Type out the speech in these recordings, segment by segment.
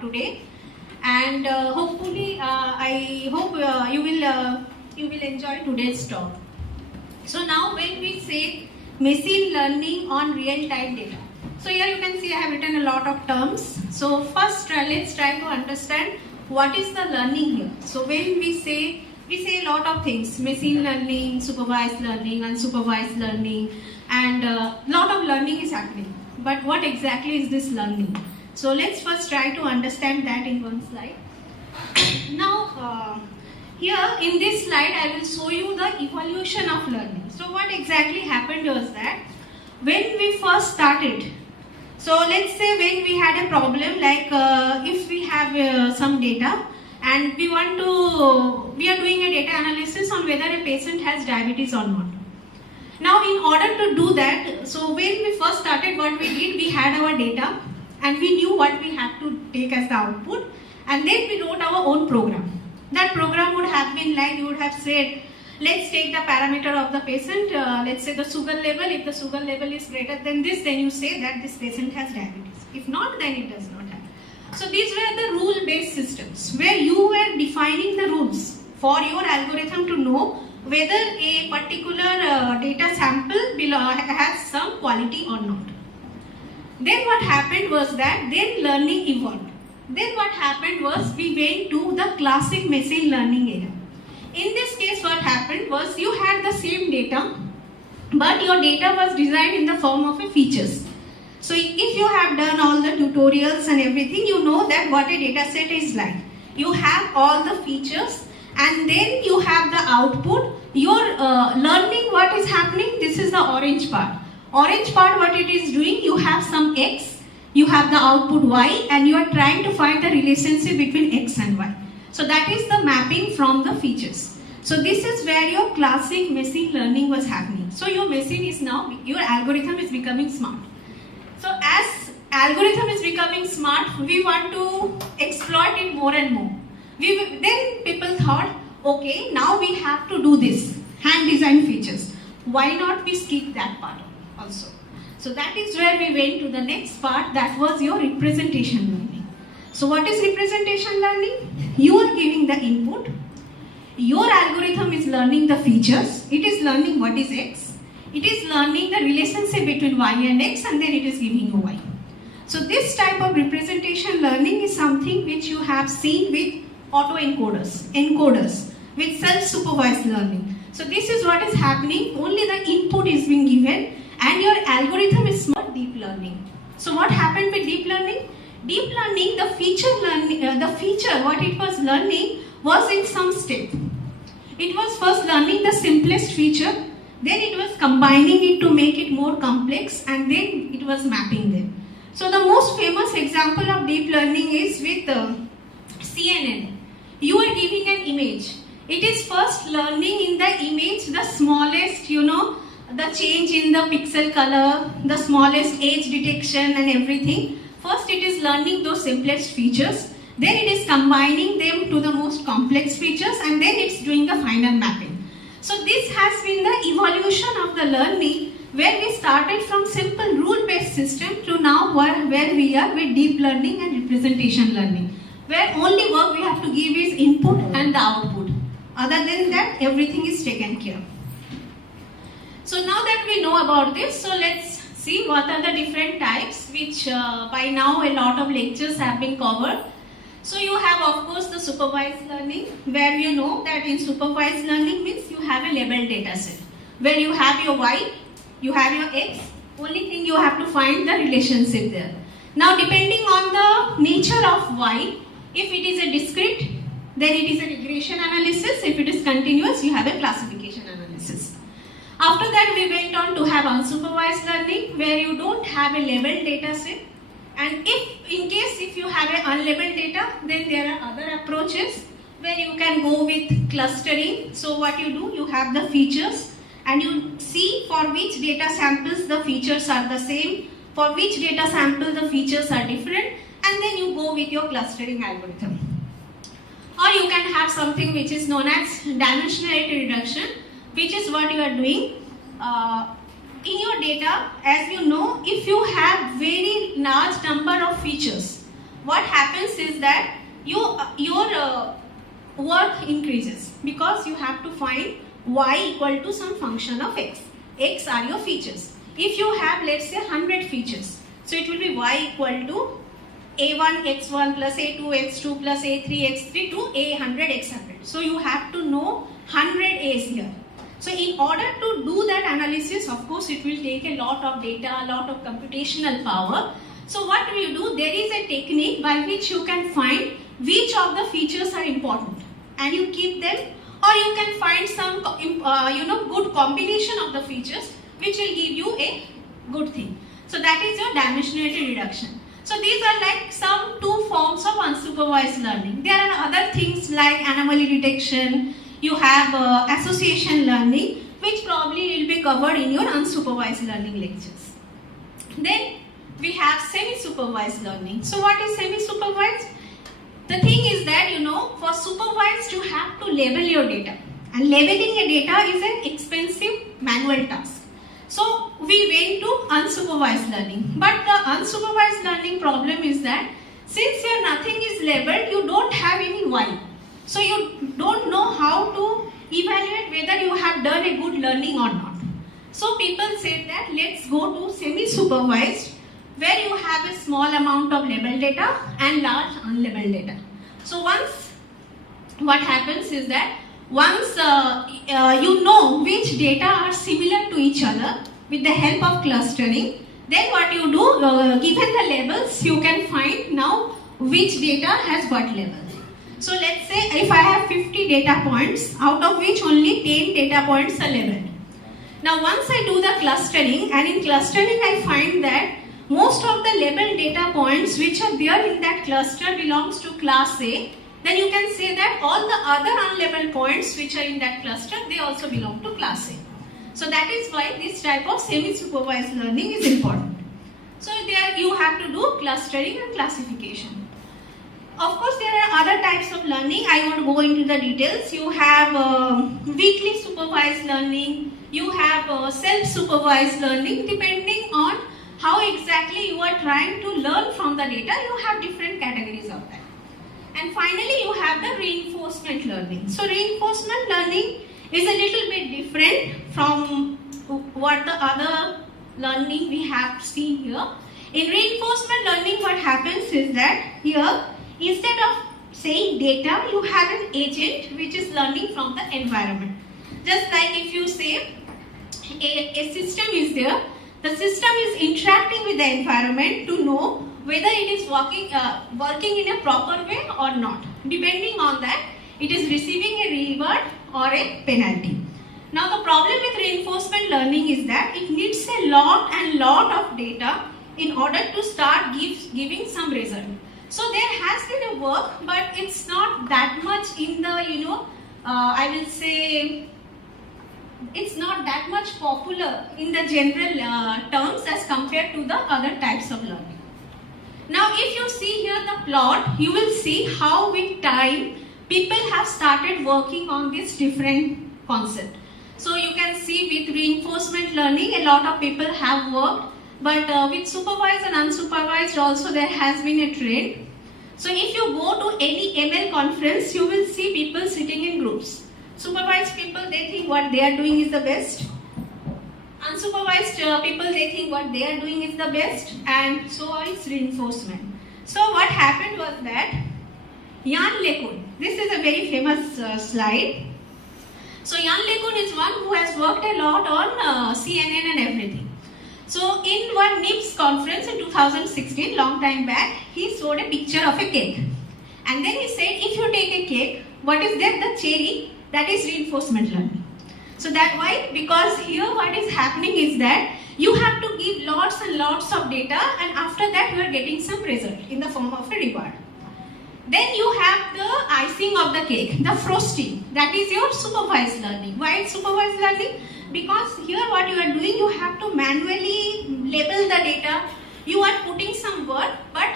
today, and hopefully I hope you will enjoy today's talk. So now when we say machine learning on real-time data, so here you can see I have written a lot of terms. So first let's try to understand what is the learning here. So when we say a lot of things: machine learning, supervised learning, unsupervised learning, and lot of learning is happening. But what exactly is this learning? So let's first try to understand that in one slide. Now here in this slide I will show you the evolution of learning. So what exactly happened was that when we first started, so let's say when we had a problem, like if we have some data and we are doing a data analysis on whether a patient has diabetes or not. Now in order to do that, so when we first started, what we did, we had our data and we knew what we had to take as the output, and then we wrote our own program. That program would have been like, you would have said, let's take the parameter of the patient, let's say the sugar level. If the sugar level is greater than this, then you say that this patient has diabetes. If not, then it does not have. So these were the rule-based systems where you were defining the rules for your algorithm to know whether a particular data sample has some quality or not. Then what happened was that then learning evolved. Then what happened was we went to the classic machine learning era. In this case, what happened was you had the same data, but your data was designed in the form of a features. So if you have done all the tutorials and everything, you know that what a data set is like. You have all the features and then you have the output. Your learning, what is happening, this is the orange part. Orange part, what it is doing, you have some X, you have the output Y, and you are trying to find the relationship between X and Y. So that is the mapping from the features. So this is where your classic machine learning was happening. So your machine is now, your algorithm is becoming smart. So as algorithm is becoming smart, we want to exploit it more and more. Then people thought, okay, now we have to do this, hand design features. Why not we skip that part also? So that is where we went to the next part, that was your representation learning. So what is representation learning? You are giving the input. Your algorithm is learning the features. It is learning what is X. It is learning the relationship between Y and X, and then it is giving you Y. So this type of representation learning is something which you have seen with encoders, with self-supervised learning. So this is what is happening. Only the input is being given and your algorithm is not deep learning. So what happened with deep learning? Deep learning, the feature what it was learning was in some step. It was first learning the simplest feature, then it was combining it to make it more complex, and then it was mapping them. So the most famous example of deep learning is with CNN. You are giving an image. It is first learning in the image the smallest, the change in the pixel color, the smallest edge detection and everything. First it is learning those simplest features, then it is combining them to the most complex features, and then it's doing the final mapping. So this has been the evolution of the learning, where we started from simple rule-based system to now where we are with deep learning and representation learning, where only work we have to give is input and the output. Other than that, everything is taken care of. So now that we know about this, so let's see what are the different types, which by now a lot of lectures have been covered. So you have, of course, the supervised learning, where you know that in supervised learning means you have a labeled data set, where you have your Y, you have your X, only thing you have to find the relationship there. Now depending on the nature of Y, if it is a discrete, then it is a regression analysis. If it is continuous, you have a classification analysis. After that, we went on to have unsupervised learning, where you don't have a labeled data set. And if you have an unlabeled data, then there are other approaches where you can go with clustering. So what you do, you have the features and you see for which data samples the features are the same, for which data sample the features are different, and then you go with your clustering algorithm. Or you can have something which is known as dimensionality reduction, which is what you are doing. In your data, as you know, if you have very large number of features, what happens is is that your work increases because you have to find y equal to some function of x. X are your features. If you have, let's say, 100 features, so it will be y equal to a1 x1 plus a2 x2 plus a3 x3 to a100 x100. So you have to know 100 a's here. So in order to do that analysis, of course, it will take a lot of data, a lot of computational power. So what we do, there is a technique by which you can find which of the features are important and you keep them, or you can find some good combination of the features which will give you a good thing. So that is your dimensionality reduction. So these are like some two forms of unsupervised learning. There are other things like anomaly detection. You have association learning, which probably will be covered in your unsupervised learning lectures. Then we have semi-supervised learning. So what is semi-supervised? The thing is that, for supervised you have to label your data. And labeling a data is an expensive manual task. So we went to unsupervised learning. But the unsupervised learning problem is that since here nothing is labeled, you don't have any why. So you don't know how to evaluate whether you have done a good learning or not. So people say that let's go to semi-supervised, where you have a small amount of labeled data and large unlabeled data. So what happens is that once you know which data are similar to each other with the help of clustering, then what you do, given the labels, you can find now which data has what label. So let's say if I have 50 data points, out of which only 10 data points are labeled. Now once I do the clustering, and in clustering I find that most of the labeled data points which are there in that cluster belongs to class A, then you can say that all the other unlabeled points which are in that cluster, they also belong to class A. So that is why this type of semi-supervised learning is important. So there you have to do clustering and classification. Of course, there are other types of learning. I won't go into the details. You have weakly supervised learning. You have self-supervised learning. Depending on how exactly you are trying to learn from the data, you have different categories of that. And finally, you have the reinforcement learning. So reinforcement learning is a little bit different from what the other learning we have seen here. In reinforcement learning, what happens is that here, instead of saying data, you have an agent which is learning from the environment. Just like if you say a system is there, the system is interacting with the environment to know whether it is working in a proper way or not. Depending on that, it is receiving a reward or a penalty. Now the problem with reinforcement learning is that it needs a lot of data in order to start giving some result. So there has been a work, but it's not that much in the, I will say, it's not that much popular in the general terms as compared to the other types of learning. Now if you see here the plot, you will see how with time people have started working on this different concept. So you can see with reinforcement learning, a lot of people have worked, but with supervised and unsupervised also there has been a trend. So if you go to any ML conference, you will see people sitting in groups. Supervised people, they think what they are doing is the best. Unsupervised people, they think what they are doing is the best, and so is reinforcement. So what happened was that Yann LeCun, this is a very famous slide. So Yann LeCun is one who has worked a lot on CNN and everything. So in one NIPS conference in 2016, long time back, he showed a picture of a cake. And then he said, if you take a cake, what is there? The cherry, that is reinforcement learning. So that why? Because here what is happening is that you have to give lots and lots of data, and after that you are getting some result in the form of a reward. Then you have the icing of the cake, the frosting. That is your supervised learning. Why it's supervised learning? Because here what you are doing, you have to manually label the data. You are putting some word, but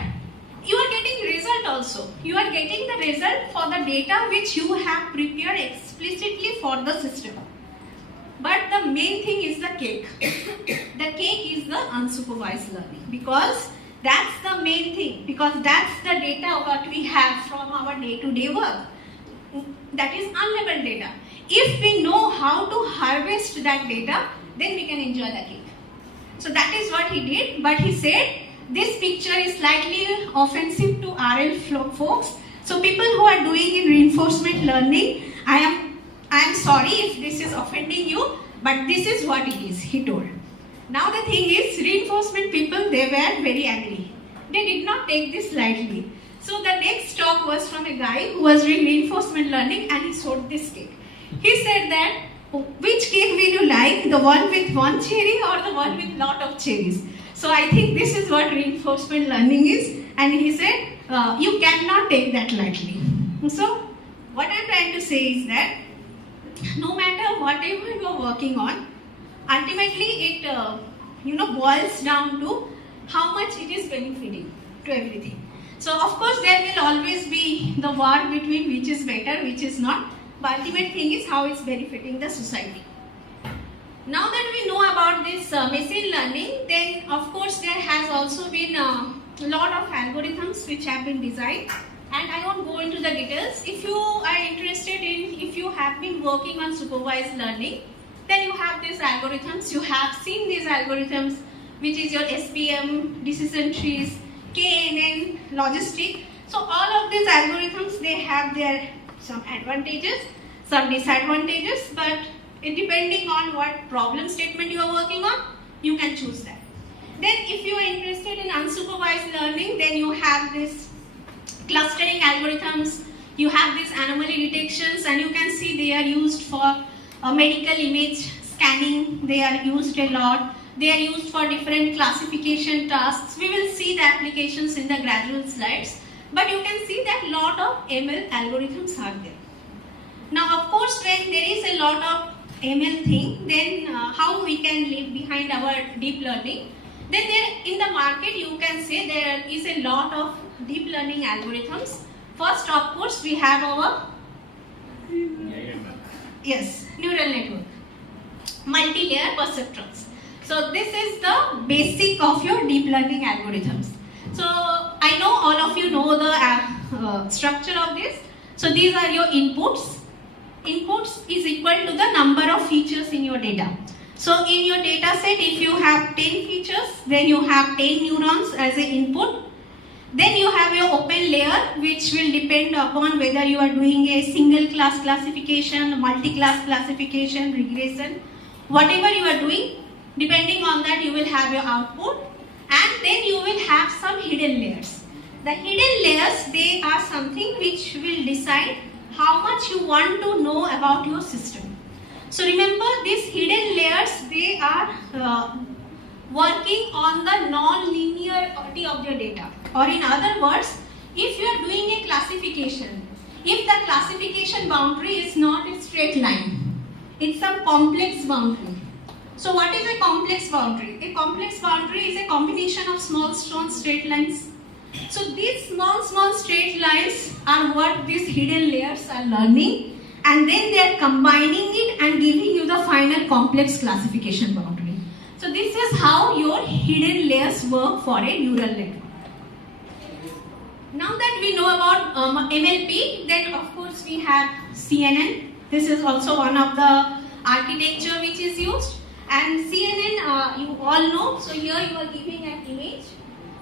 you are getting result also. You are getting the result for the data which you have prepared explicitly for the system. But the main thing is the cake. The cake is the unsupervised learning, because That's the main thing, because that's the data what we have from our day-to-day work. That is unlabeled data. If we know how to harvest that data, then we can enjoy the cake. So that is what he did, but he said this picture is slightly offensive to RL folks. So people who are doing in reinforcement learning, I am sorry if this is offending you, but this is what it is, he told. Now the thing is, reinforcement people, they were very angry. They did not take this lightly. So the next talk was from a guy who was doing reinforcement learning, and he showed this cake. He said that, which cake will you like, the one with one cherry or the one with lot of cherries? So I think this is what reinforcement learning is, and he said, you cannot take that lightly. So what I am trying to say is that no matter whatever you are working on, ultimately it boils down to how much it is benefiting to everything. So of course there will always be the war between which is better, which is not. But ultimate thing is how it's benefiting the society. Now that we know about this machine learning, then of course there has also been a lot of algorithms which have been designed, and I won't go into the details. If you are interested in, if you have been working on supervised learning, then you have these algorithms. You have seen these algorithms, which is your SPM, decision trees, KNN, logistic. So all of these algorithms, they have their some advantages, some disadvantages, but depending on what problem statement you are working on, you can choose that. Then if you are interested in unsupervised learning, then you have this clustering algorithms, you have these anomaly detections, and you can see they are used for medical image scanning, they are used a lot. They are used for different classification tasks. We will see the applications in the gradual slides, but you can see that lot of ML algorithms are there. Now of course when there is a lot of ML thing, then how we can leave behind our deep learning? Then there in the market you can say there is a lot of deep learning algorithms. First of course we have our neural network, multi-layer perceptrons. So this is the basic of your deep learning algorithms. So I know all of you know the structure of this. So these are your inputs. Inputs is equal to the number of features in your data. So in your data set, if you have 10 features, then you have 10 neurons as an input. Then you have your open layer, which will depend upon whether you are doing a single class classification, multi-class classification, regression, whatever you are doing. Depending on that, you will have your output, and then you will have some hidden layers. The hidden layers, they are something which will decide how much you want to know about your system. So remember, these hidden layers, they are working on the non-linearity of your data. Or in other words, if you are doing a classification, if the classification boundary is not a straight line, it's a complex boundary. So what is a complex boundary? A complex boundary is a combination of small straight lines. So these small straight lines are what these hidden layers are learning, and then they are combining it and giving you the final complex classification boundary. So this is how your hidden layers work for a neural network. Now that we know about MLP, then of course we have CNN. This is also one of the architecture which is used. And CNN, you all know, so here you are giving an image.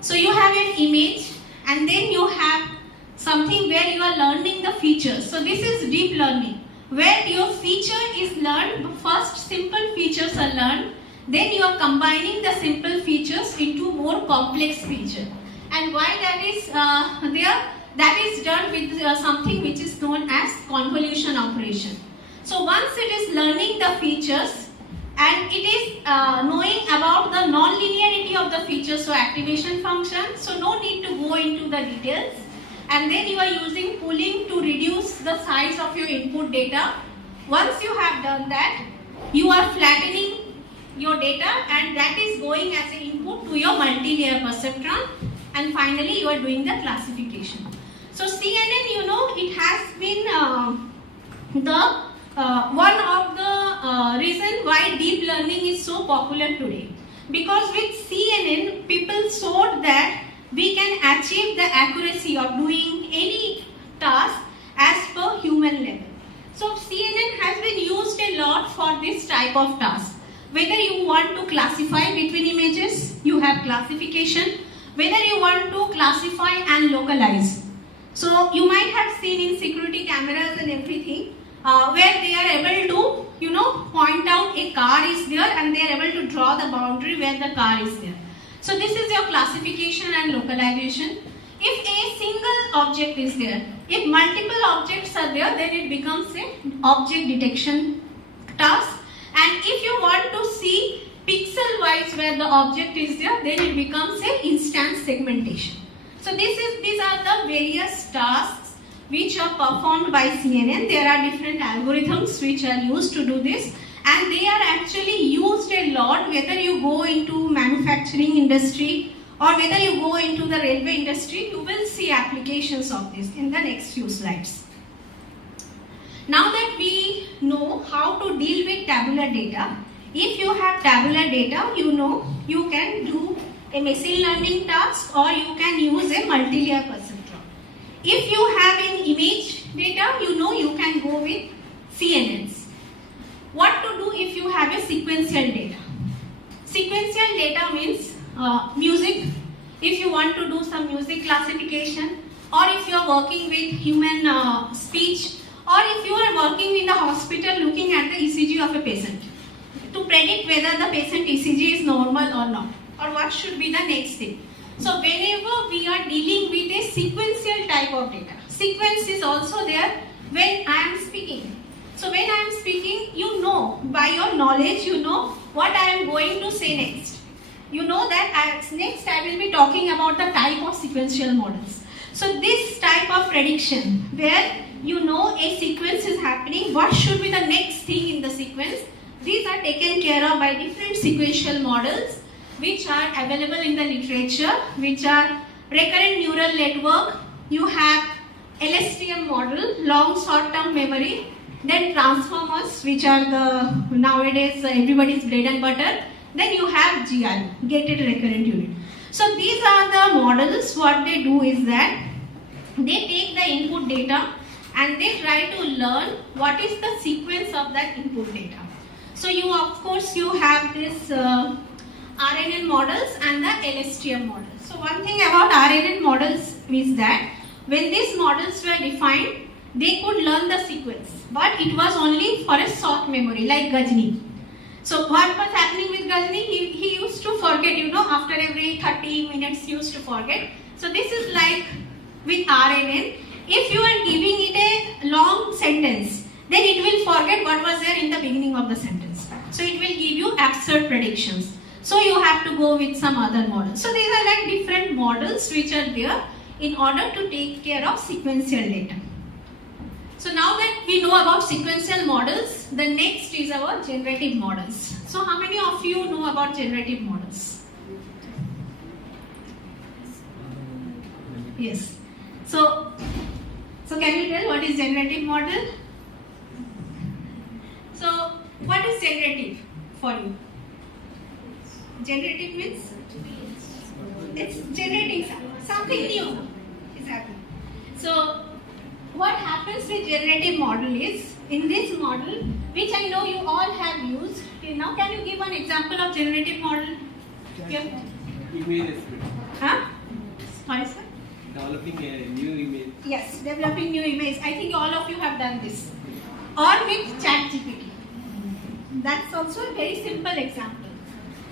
So you have an image, and then you have something where you are learning the features. So this is deep learning, where your feature is learned. First simple features are learned, then you are combining the simple features into more complex feature. And why that is there? That is done with something which is known as convolution operation. So once it is learning the features, and it is knowing about the non-linearity of the features, so activation function, so no need to go into the details. And then you are using pooling to reduce the size of your input data. Once you have done that, you are flattening your data, and that is going as an input to your multi-layer perceptron, and finally you are doing the classification. So CNN, you know, it has been one of the reason why deep learning is so popular today, because with CNN people showed that we can achieve the accuracy of doing any task as per human level. So CNN has been used a lot for this type of task. Whether you want to classify between images, you have classification. Whether you want to classify and localize. So you might have seen in security cameras and everything, where they are able to, point out a car is there and they are able to draw the boundary where the car is there. So this is your classification and localization. If a single object is there, if multiple objects are there, then it becomes an object detection task. And if you want to see pixel wise where the object is there, then it becomes an instance segmentation. So these are the various tasks which are performed by CNN. There are different algorithms which are used to do this, and they are actually used a lot whether you go into manufacturing industry or whether you go into the railway industry. You will see applications of this in the next few slides. Now that we know how to deal with tabular data, if you have tabular data, you can do a machine learning task or you can use a multi-layer perceptron. If you have an image data, you can go with CNNs. What to do if you have a sequential data? Sequential data means music. If you want to do some music classification, or if you are working with human speech, or if you are working in the hospital looking at the ECG of a patient to predict whether the patient ECG is normal or not, or what should be the next thing. So whenever we are dealing with a sequential type of data, sequence is also there when I am speaking. So when I am speaking, by your knowledge, what I am going to say next. You know that next I will be talking about the type of sequential models. So this type of prediction where a sequence is happening, what should be the next thing in the sequence, these are taken care of by different sequential models which are available in the literature, which are recurrent neural network. You have LSTM model, long short-term memory, then transformers, which are the nowadays everybody's bread and butter. Then you have GRU, gated recurrent unit. So these are the models. What they do is that they take the input data and they try to learn what is the sequence of that input data. So you have this RNN models and the LSTM models. So one thing about RNN models is that when these models were defined, they could learn the sequence, but it was only for a short memory like Gajni. So what was happening with Gajni? He used to forget, after every 30 minutes he used to forget. So this is like with RNN. If you are giving it a long sentence, then it will forget what was there in the beginning of the sentence. So it will give you absurd predictions. So you have to go with some other model. So these are like different models which are there in order to take care of sequential data. So now that we know about sequential models, the next is our generative models. So how many of you know about generative models? Yes. So can you tell what is generative model? So what is generative for you? Generative means it's generating something new is happening. So what happens with generative model is, in this model, which I know you all have used till now, can you give an example of generative model? Yeah. Image. Huh? Sorry, sir? Developing a new image. Yes, developing new image. I think all of you have done this. Or with ChatGPT. That's also a very simple example.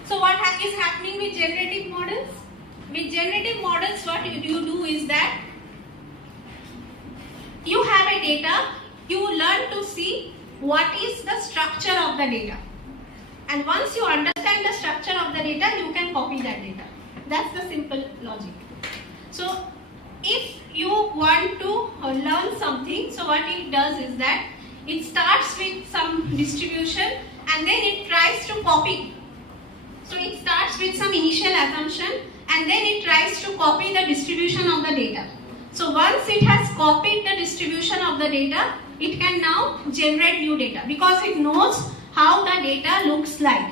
So what is happening with generative models? With generative models, what you do is that you have a data, you learn to see what is the structure of the data. And once you understand the structure of the data, you can copy that data. That's the simple logic. So if you want to learn something, so what it does is that it starts with some distribution and then it tries to copy. So it starts with some initial assumption and then it tries to copy the distribution of the data. So once it has copied the distribution of the data, it can now generate new data because it knows how the data looks like.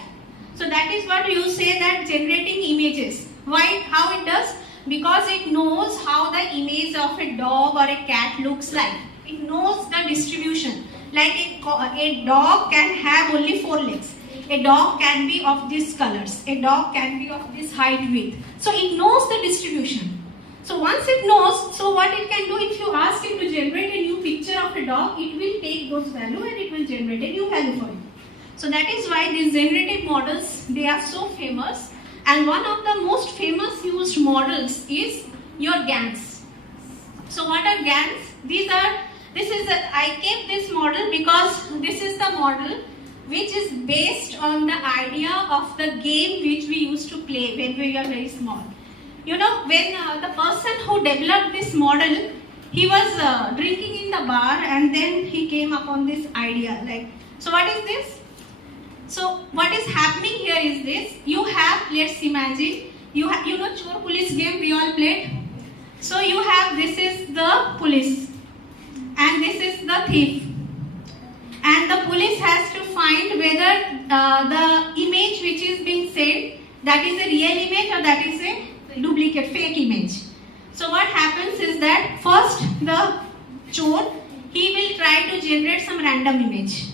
So that is what you say that generating images. Why? How it does? because it knows how the image of a dog or a cat looks like. It knows the distribution. Like a dog can have only 4 legs. A dog can be of these colors. A dog can be of this height, width. So it knows the distribution. So once it knows, so what it can do, if you ask it to generate a new picture of a dog, it will take those values and it will generate a new value for you. So that is why these generative models, they are so famous. And one of the most famous used models is your GANs. So what are GANs? I kept this model because this is the model which is based on the idea of the game which we used to play when we were very small. You know, when the person who developed this model, he was drinking in the bar and then he came upon this idea. Like, so what is this? So what is happening here is this. You have, let's imagine, you know Chor Police game we all played. So you have, this is the police and this is the thief. And the police has to find whether the image which is being sent, that is a real image or that is a duplicate, fake image. So what happens is that first the chore, he will try to generate some random image.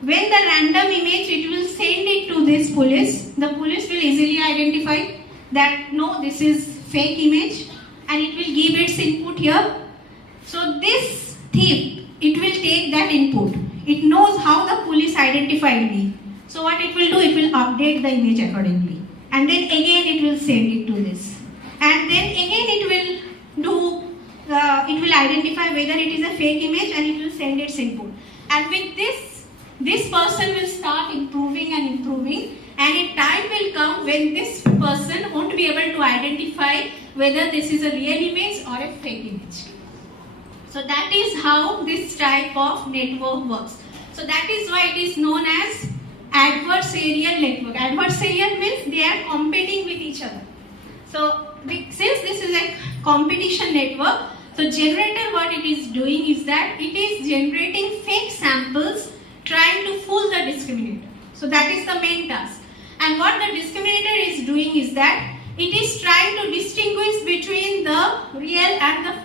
When the random image, it will send it to this police. The police will easily identify that no, this is fake image and it will give its input here. So this thief, it will take that input. It knows how the police identified me. So what it will do, it will update the image accordingly. And then again it will send it to this. And then again it will identify whether it is a fake image and it will send its input. And with this person will start improving and improving, and a time will come when this person won't be able to identify whether this is a real image or a fake image. So that is how this type of network works. So that is why it is known as adversarial network. Adversarial means they are competing with each other. So since this is a competition network, so generator, what it is doing is that it is generating fake samples trying to fool the discriminator. So that is the main task. And what the discriminator is doing is that it is trying to distinguish between the real and the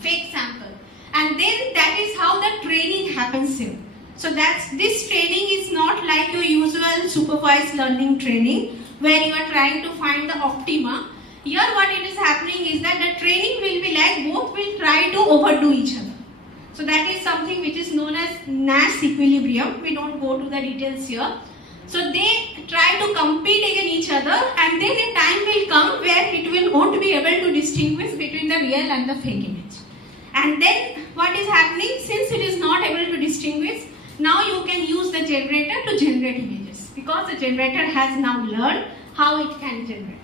fake sample. And then that is how the training happens here. So this training is not like your usual supervised learning training where you are trying to find the optima. Here what it is happening is that the training will be like both will try to overdo each other. So that is something which is known as Nash equilibrium. We don't go to the details here. So they try to compete against each other, and then a time will come where it won't be able to distinguish between the real and the fake image. And then what is happening, since it is not able to distinguish, now you can use the generator to generate images because the generator has now learned how it can generate.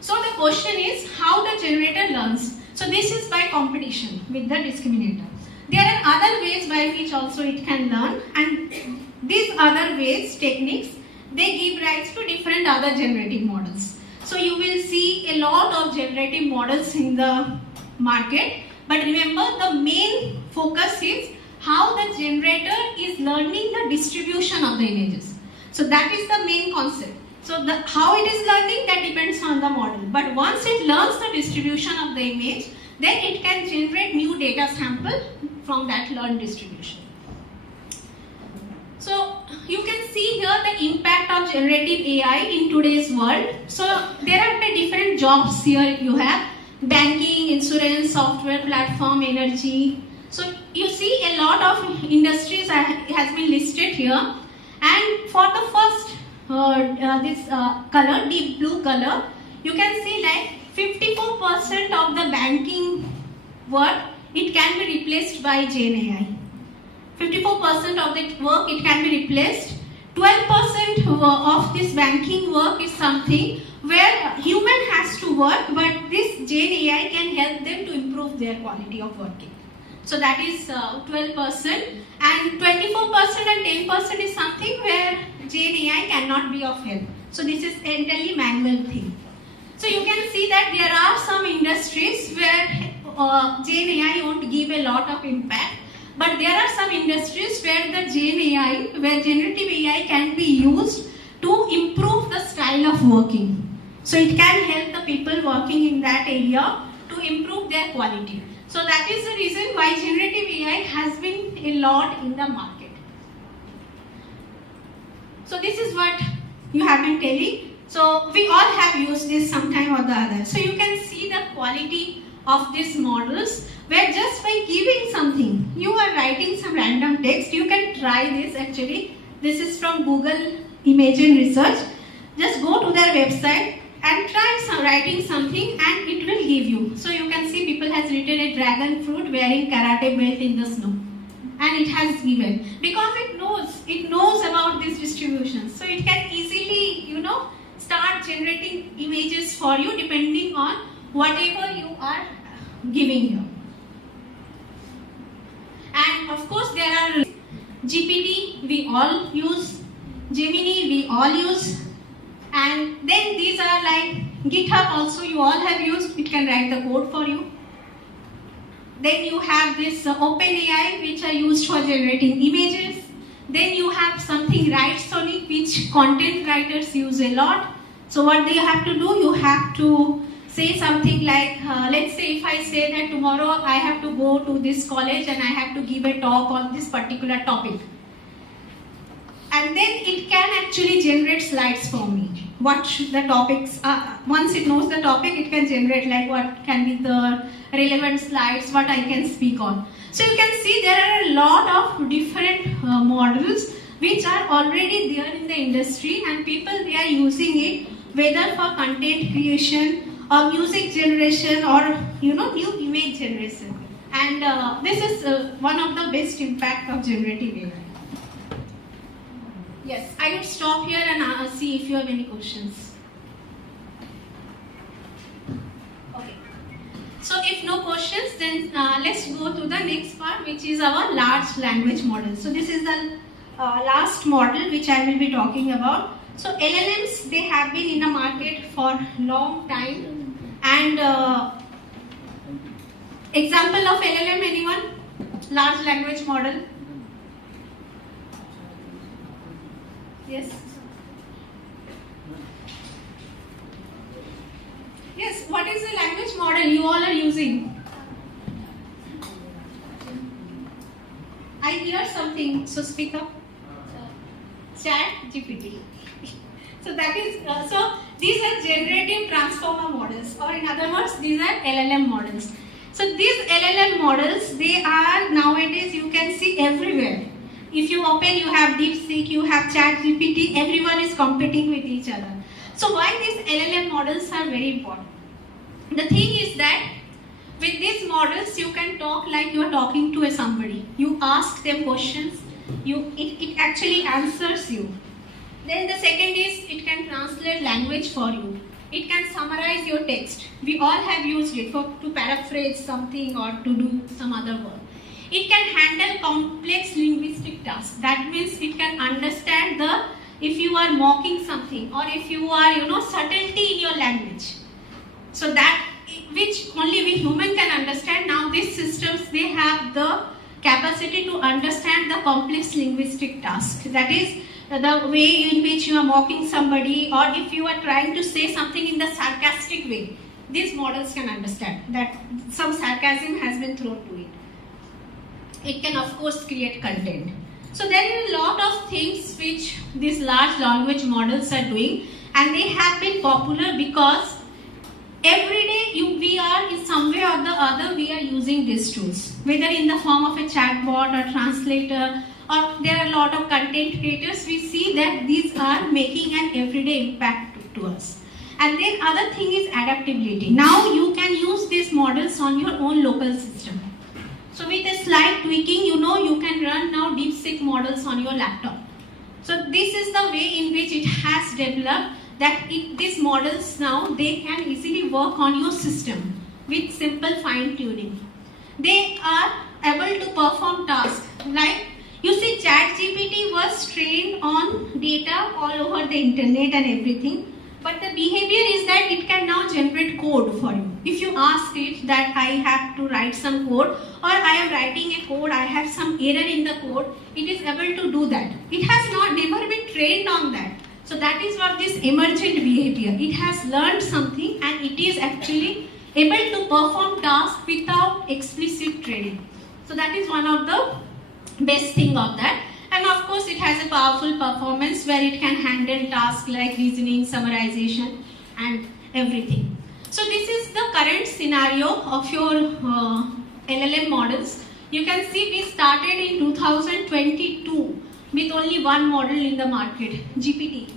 So the question is how the generator learns. So this is by competition with the discriminator. There are other ways by which also it can learn, and these other ways, techniques, they give rise to different other generative models. So you will see a lot of generative models in the market, but remember the main focus is how the generator is learning the distribution of the images. So that is the main concept. So how it is learning, that depends on the model. But once it learns the distribution of the image, then it can generate new data sample from that learned distribution. So you can see here the impact of generative AI in today's world. So there are different jobs here you have. Banking, insurance, software platform, energy. So you see a lot of industries has been listed here. And for the first color, deep blue color, you can see like 54% of the banking work, it can be replaced by Gen AI. 54% of the work, it can be replaced. 12% of this banking work is something where human has to work, but this Gen AI can help them to improve their quality of working. So that is 12%, and 24% and 10% is something where Gen AI cannot be of help. So this is entirely manual thing. So you can see that there are some industries where Gen AI won't give a lot of impact, but there are some industries where the generative AI can be used to improve the style of working. So it can help the people working in that area to improve their quality. So that is the reason why generative AI has been a lot in the market. So this is what you have been telling. So we all have used this sometime or the other. So you can see the quality of these models where just by giving something, you are writing some random text. You can try this actually. This is from Google Imagen Research. Just go to their website and try writing something and it will give you. So you can see people has written a dragon fruit wearing karate belt in the snow. And it has given. Because it knows about this distribution. So it can easily, start generating images for you depending on whatever you are giving here. And of course there are GPT we all use, Gemini we all use, and then these are like GitHub also you all have used, it can write the code for you. Then you have this OpenAI which are used for generating images. Then you have something Writesonic which content writers use a lot. So what they have to do, you have to say something like, let's say if I say that tomorrow I have to go to this college and I have to give a talk on this particular topic. And then it can actually generate slides for me. What should the topics are. Once it knows the topic, it can generate like what can be the relevant slides, what I can speak on. So you can see there are a lot of different models which are already there in the industry and people they are using it whether for content creation or music generation or new image generation. And this is one of the best impact of generative AI. Yes, I will stop here and see if you have any questions. Okay. So if no questions, then let's go to the next part, which is our large language model. So this is the last model which I will be talking about. So LLMs, they have been in the market for long time. And example of LLM, anyone? Large language model. Yes. Yes, what is the language model you all are using? I hear something, so speak up. Chat GPT. So that is, so these are generative transformer models, or in other words, these are LLM models. So these LLM models, they are nowadays you can see everywhere. If you open, you have DeepSeek, you have ChatGPT, everyone is competing with each other. So why these LLM models are very important? The thing is that with these models, you can talk like you are talking to somebody. You ask them questions, it actually answers you. Then the second is it can translate language for you. It can summarize your text. We all have used it to paraphrase something or to do some other work. It can handle complex linguistic tasks. That means it can understand if you are mocking something or if you are, subtlety in your language. So that, which only we human can understand. Now these systems, they have the capacity to understand the complex linguistic tasks. That is the way in which you are mocking somebody, or if you are trying to say something in the sarcastic way. These models can understand that some sarcasm has been thrown to it. It can of course create content. So there are a lot of things which these large language models are doing, and they have been popular because every day we are in some way or the other we are using these tools, whether in the form of a chatbot or translator, or there are a lot of content creators. We see that these are making an everyday impact to us. And then other thing is adaptability. Now you can use these models on your own local system. So with a slight tweaking, you can run now DeepSeek models on your laptop. So this is the way in which it has developed, that these models now, they can easily work on your system with simple fine tuning. They are able to perform tasks like, you see, ChatGPT was trained on data all over the internet and everything, but the behavior is that it can now generate code for you. If you ask it that I have to write some code, or I am writing a code, I have some error in the code, it is able to do that. It has never been trained on that. So that is what this emergent behavior. It has learned something and it is actually able to perform tasks without explicit training. So that is one of the best thing of that. And of course it has a powerful performance where it can handle tasks like reasoning, summarization and everything. So this is the current scenario of your LLM models. You can see we started in 2022 with only one model in the market, GPT.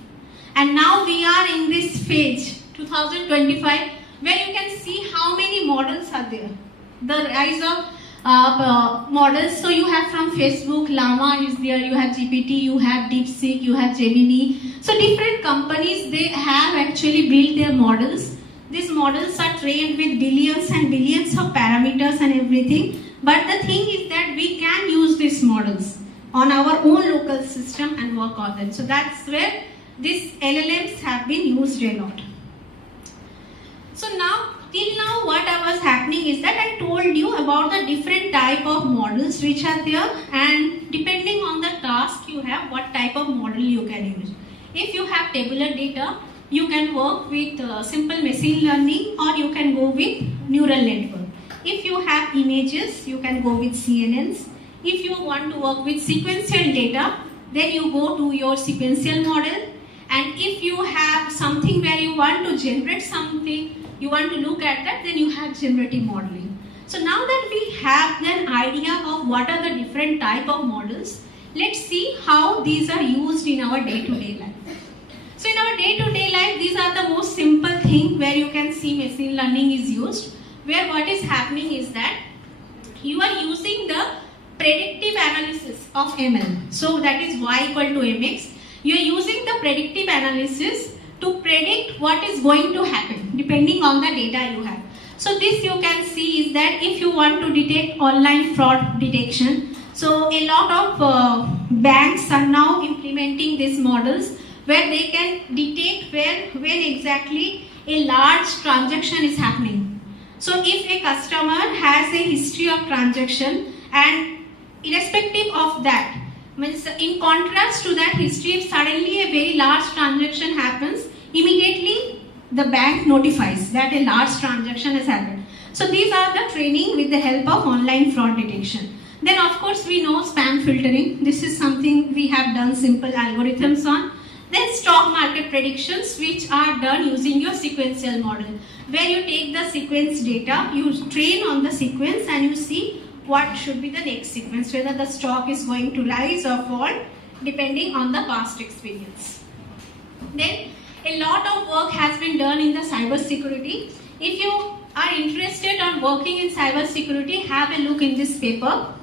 And now we are in this phase, 2025, where you can see how many models are there. The rise of models. So you have from Facebook, Llama is there, you have GPT, you have DeepSeek, you have Gemini. So different companies, they have actually built their models. These models are trained with billions and billions of parameters and everything. But the thing is that we can use these models on our own local system and work on them. So that's where these LLMs have been used a lot. So now, till now what I was happening is that I told you about the different type of models which are there, and depending on the task you have, what type of model you can use. If you have tabular data, you can work with simple machine learning, or you can go with neural network. If you have images, you can go with CNNs. If you want to work with sequential data, then you go to your sequential model. And if you have something where you want to generate something, you want to look at that, then you have generative modeling. So now that we have an idea of what are the different type of models, let's see how these are used in our day-to-day life. So in our day-to-day life, these are the most simple thing where you can see machine learning is used, where what is happening is that you are using the predictive analysis of ML. So that is y equal to mx. You are using the predictive analysis to predict what is going to happen depending on the data you have. So this you can see is that if you want to detect online fraud detection, so a lot of banks are now implementing these models where they can detect when exactly a large transaction is happening. So if a customer has a history of transaction, and irrespective of that, means in contrast to that history, if suddenly a very large transaction happens, immediately the bank notifies that a large transaction has happened. So these are the training with the help of online fraud detection. Then of course we know spam filtering. This is something we have done simple algorithms on. Then stock market predictions, which are done using your sequential model, where you take the sequence data, you train on the sequence and you see what should be the next sequence, whether the stock is going to rise or fall depending on the past experience. Then a lot of work has been done in the cyber security. If you are interested on working in cyber security, have a look in this paper.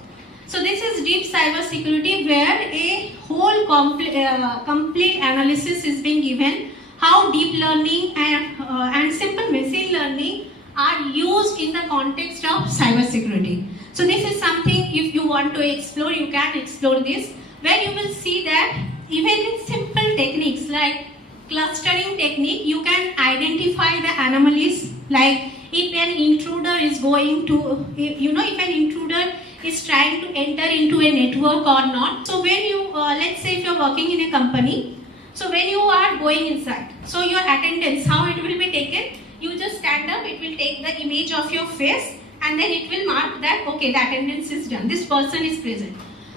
So this is deep cyber security, where a whole complete analysis is being given how deep learning and simple machine learning are used in the context of cyber security. So this is something, if you want to explore, you can explore this, where you will see that even with simple techniques like clustering technique, you can identify the anomalies, like if an intruder is going to, if an intruder is trying to enter into a network or not. So when you, let's say if you're working in a company, so when you are going inside, so your attendance, how it will be taken, you just stand up, it will take the image of your face, and then it will mark that, okay, the attendance is done, this person is present.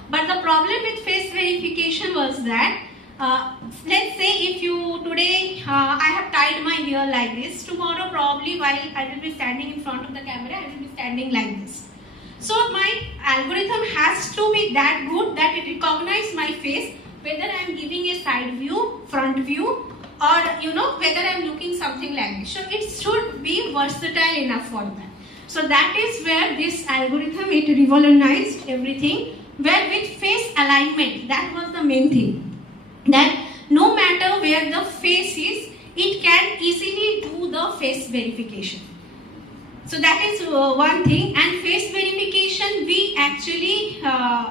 But the problem with face verification was that, let's say if you today, I have tied my hair like this, tomorrow probably while I will be standing in front of the camera, I will be standing like this. So my algorithm has to be that good that it recognizes my face, whether I am giving a side view, front view, or whether I am looking something like this. So it should be versatile enough for that. So that is where this algorithm, it revolutionized everything, where with face alignment, that was the main thing, that no matter where the face is, it can easily do the face verification. So that is one thing. And face verification, we actually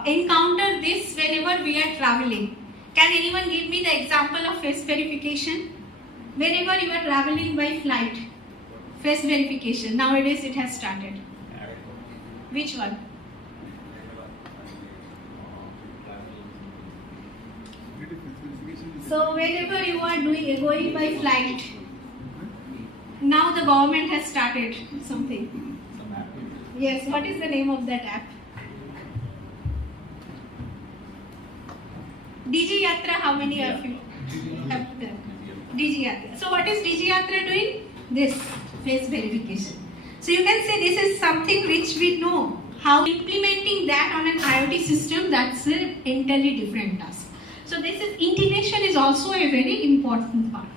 encounter this whenever we are traveling. Can anyone give me the example of face verification? Whenever you are traveling by flight, face verification, nowadays it has started. Which one? So whenever you are going by flight, now the government has started something. Yes, what is the name of that app? Digi Yatra, how many of you have done? Digi Yatra. So what is Digi Yatra doing? This face verification. So you can say this is something which we know. How implementing that on an IoT system, that's an entirely different task. So this is integration is also a very important part.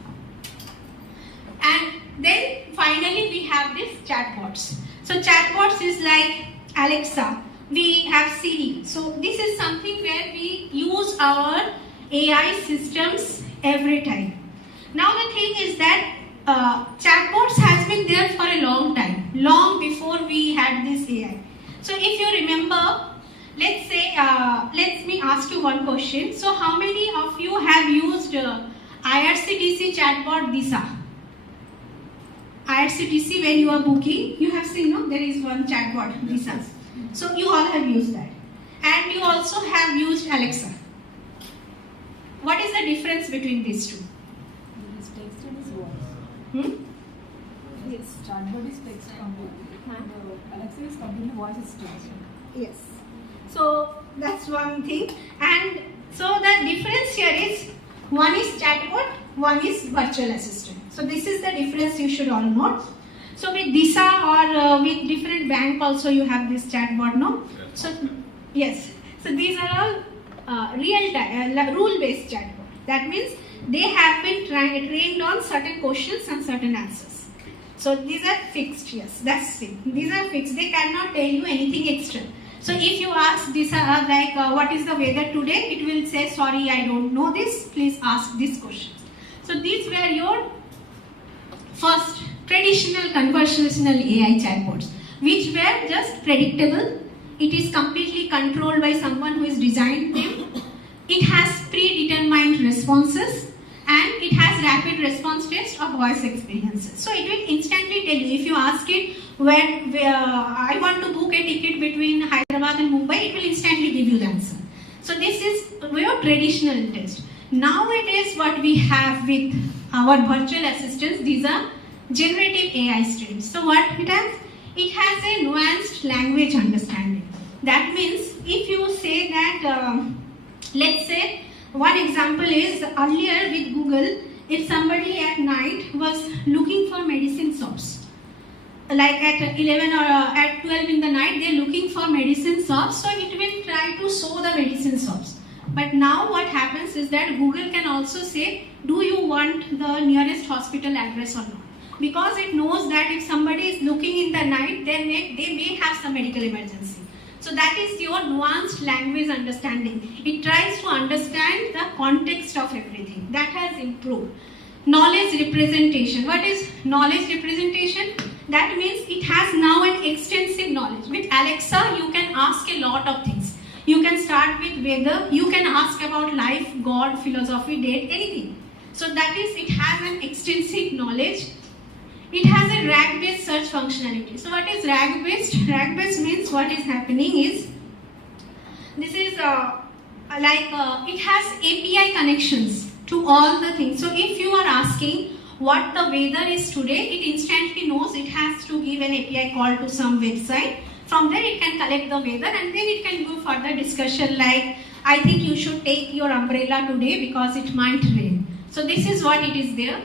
And then finally we have this chatbots. So chatbots is like Alexa. We have Siri. So this is something where we use our AI systems every time. Now the thing is that chatbots has been there for a long time, long before we had this AI. So if you remember, let's say, let me ask you one question. So how many of you have used IRCTC chatbot Disa? IRCTC, when you are booking, you have seen, no, there is one chatbot Disa. So you all have used that. And you also have used Alexa. What is the difference between these two? It is text and is voice. Yes, chatbot is text only. And Alexa is completely voice assistant. Yes. So that's one thing. And so the difference here is one is chatbot, one is virtual assistant. So this is the difference you should all know. So with Disa or with different bank also you have this chatbot, no? So yes. So these are all real-time, rule-based chatbot. That means they have been trained on certain questions and certain answers. So these are fixed, yes, that's it. These are fixed. They cannot tell you anything extra. So if you ask this, like what is the weather today, it will say, sorry, I don't know this. Please ask this question. So these were your first traditional conversational AI chatbots, which were just predictable. It is completely controlled by someone who has designed them. It has predetermined responses. And it has rapid response test of voice experiences. So it will instantly tell you, if you ask it, when I want to book a ticket between Hyderabad and Mumbai, it will instantly give you the answer. So this is your traditional test. Nowadays what we have with our virtual assistants, these are generative AI students. So what it has? It has a nuanced language understanding. That means if you say that, let's say, one example is earlier with Google, if somebody at night was looking for medicine source, like at 11 or at 12 in the night, they're looking for medicine source, so it will try to show the medicine source. But now what happens is that Google can also say, do you want the nearest hospital address or not? Because it knows that if somebody is looking in the night, they may have some medical emergency. So that is your nuanced language understanding. It tries to understand the context of everything. That has improved. Knowledge representation. What is knowledge representation? That means it has now an extensive knowledge. With Alexa, you can ask a lot of things. You can start with weather. You can ask about life, God, philosophy, date, anything. So that is, it has an extensive knowledge. It has a RAG-based search functionality. So what is RAG-based? RAG-based means what is happening is, this is it has API connections to all the things. So if you are asking what the weather is today, it instantly knows it has to give an API call to some website. From there it can collect the weather and then it can go further discussion like, I think you should take your umbrella today because it might rain. So this is what it is there.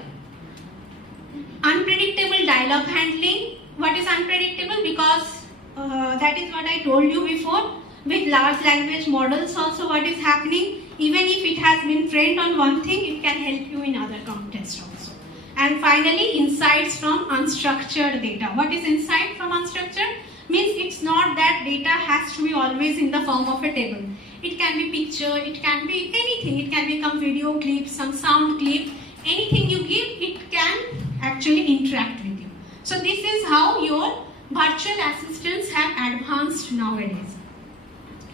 Unpredictable dialogue handling. What is unpredictable? Because that is what I told you before. With large language models also what is happening, even if it has been trained on one thing, it can help you in other contexts also. And finally, insights from unstructured data. What is insight from unstructured? Means it's not that data has to be always in the form of a table. It can be picture, it can be anything. It can become video clip, some sound clip. Anything you give, it can actually interact with you. So this is how your virtual assistants have advanced nowadays.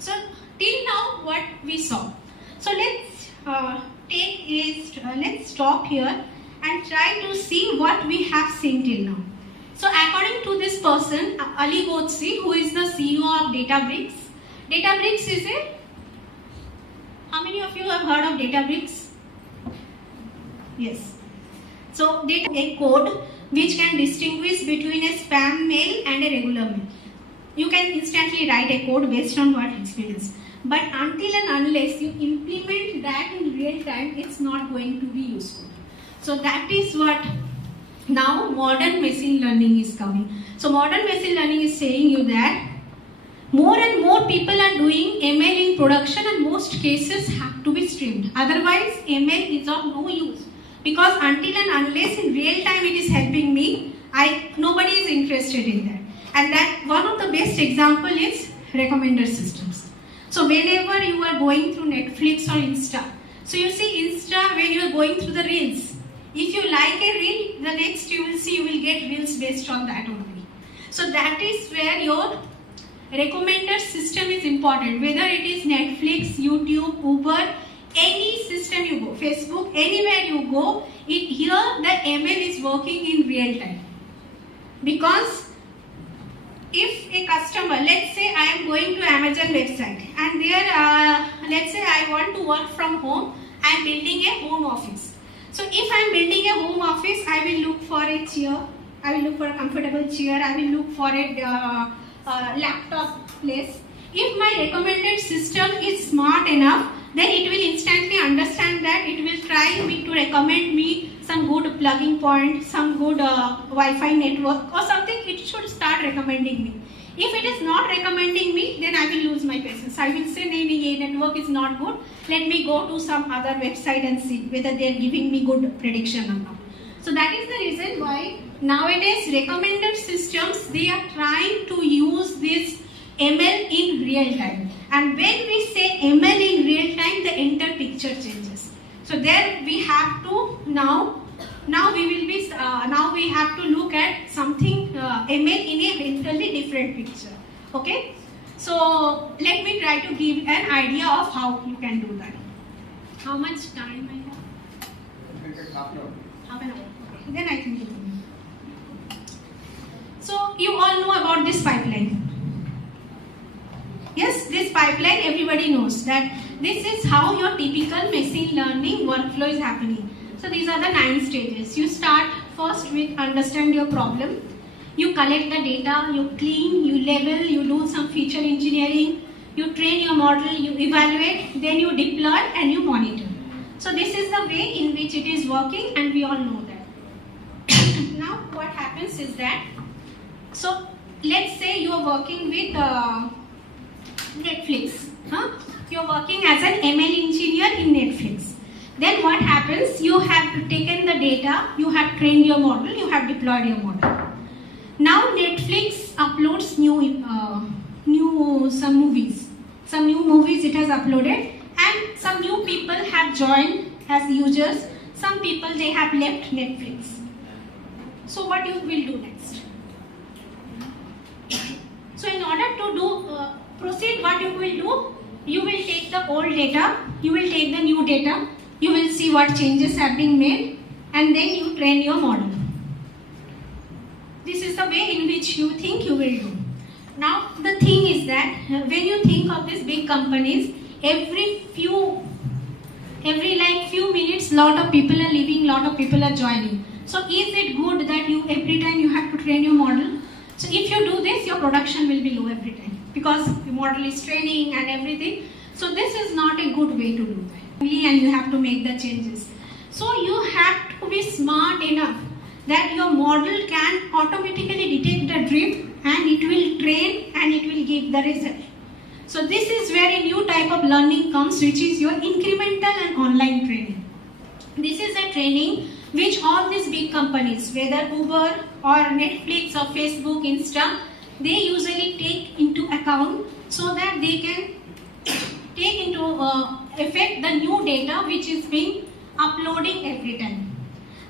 So till now what we saw. So let's stop here and try to see what we have seen till now. So according to this person, Ali Ghodsi, who is the CEO of Databricks. Databricks is a, how many of you have heard of Databricks? Yes. So data a code which can distinguish between a spam mail and a regular mail. You can instantly write a code based on what experience. But until and unless you implement that in real time, it's not going to be useful. So that is what now modern machine learning is coming. So modern machine learning is saying you that more and more people are doing ML in production and most cases have to be streamed. Otherwise, ML is of no use. Because until and unless in real time it is helping me, nobody is interested in that. And that one of the best example is recommender systems. So whenever you are going through Netflix or Insta, so you see Insta when you are going through the reels. If you like a reel, the next you will see you will get reels based on that only. So that is where your recommender system is important. Whether it is Netflix, YouTube, Uber, any system you go, Facebook, anywhere you go, here the ML is working in real time. Because if a customer, let's say I am going to Amazon website and there, let's say I want to work from home, I am building a home office. So if I am building a home office, I will look for a chair, I will look for a comfortable chair, I will look for a laptop place. If my recommended system is smart enough, then it will instantly understand that it will try me to recommend me some good plugging point, some good Wi-Fi network or something. It should start recommending me. If it is not recommending me, then I will lose my patience. I will say, nee, network is not good. Let me go to some other website and see whether they are giving me good prediction or not. So that is the reason why nowadays recommended systems, they are trying to use this ML in real time. And when we say ML in real time, the entire picture changes. So there we have to now we have to look at something ML in a entirely different picture. Okay. So let me try to give an idea of how you can do that. How much time I have? You can take half an hour. Half an hour. Okay. Then I can give you. So you all know about this pipeline. Yes, this pipeline everybody knows that this is how your typical machine learning workflow is happening. So these are the 9 stages. You start first with understand your problem. You collect the data, you clean, you level, you do some feature engineering, you train your model, you evaluate, then you deploy and you monitor. So this is the way in which it is working and we all know that. Now what happens is that, so let's say you are working with Netflix. You are working as an ML engineer in Netflix. Then what happens? You have taken the data, you have trained your model, you have deployed your model. Now Netflix uploads some new movies it has uploaded, and some new people have joined as users. Some people they have left Netflix. So what you will do next? So in order to proceed, what you will do? You will take the old data, you will take the new data, you will see what changes have been made, and then you train your model. This is the way in which you think you will do. Now the thing is that when you think of these big companies, every few minutes, lot of people are leaving, lot of people are joining. So is it good that you every time you have to train your model? So if you do this, your production will be low every time because the model is training and everything. So this is not a good way to do that. And you have to make the changes. So you have to be smart enough that your model can automatically detect the drift and it will train and it will give the result. So this is where a new type of learning comes, which is your incremental and online training. This is a training which all these big companies, whether Uber or Netflix or Facebook, Insta, they usually take into account so that they can take into effect the new data which is being uploading every time.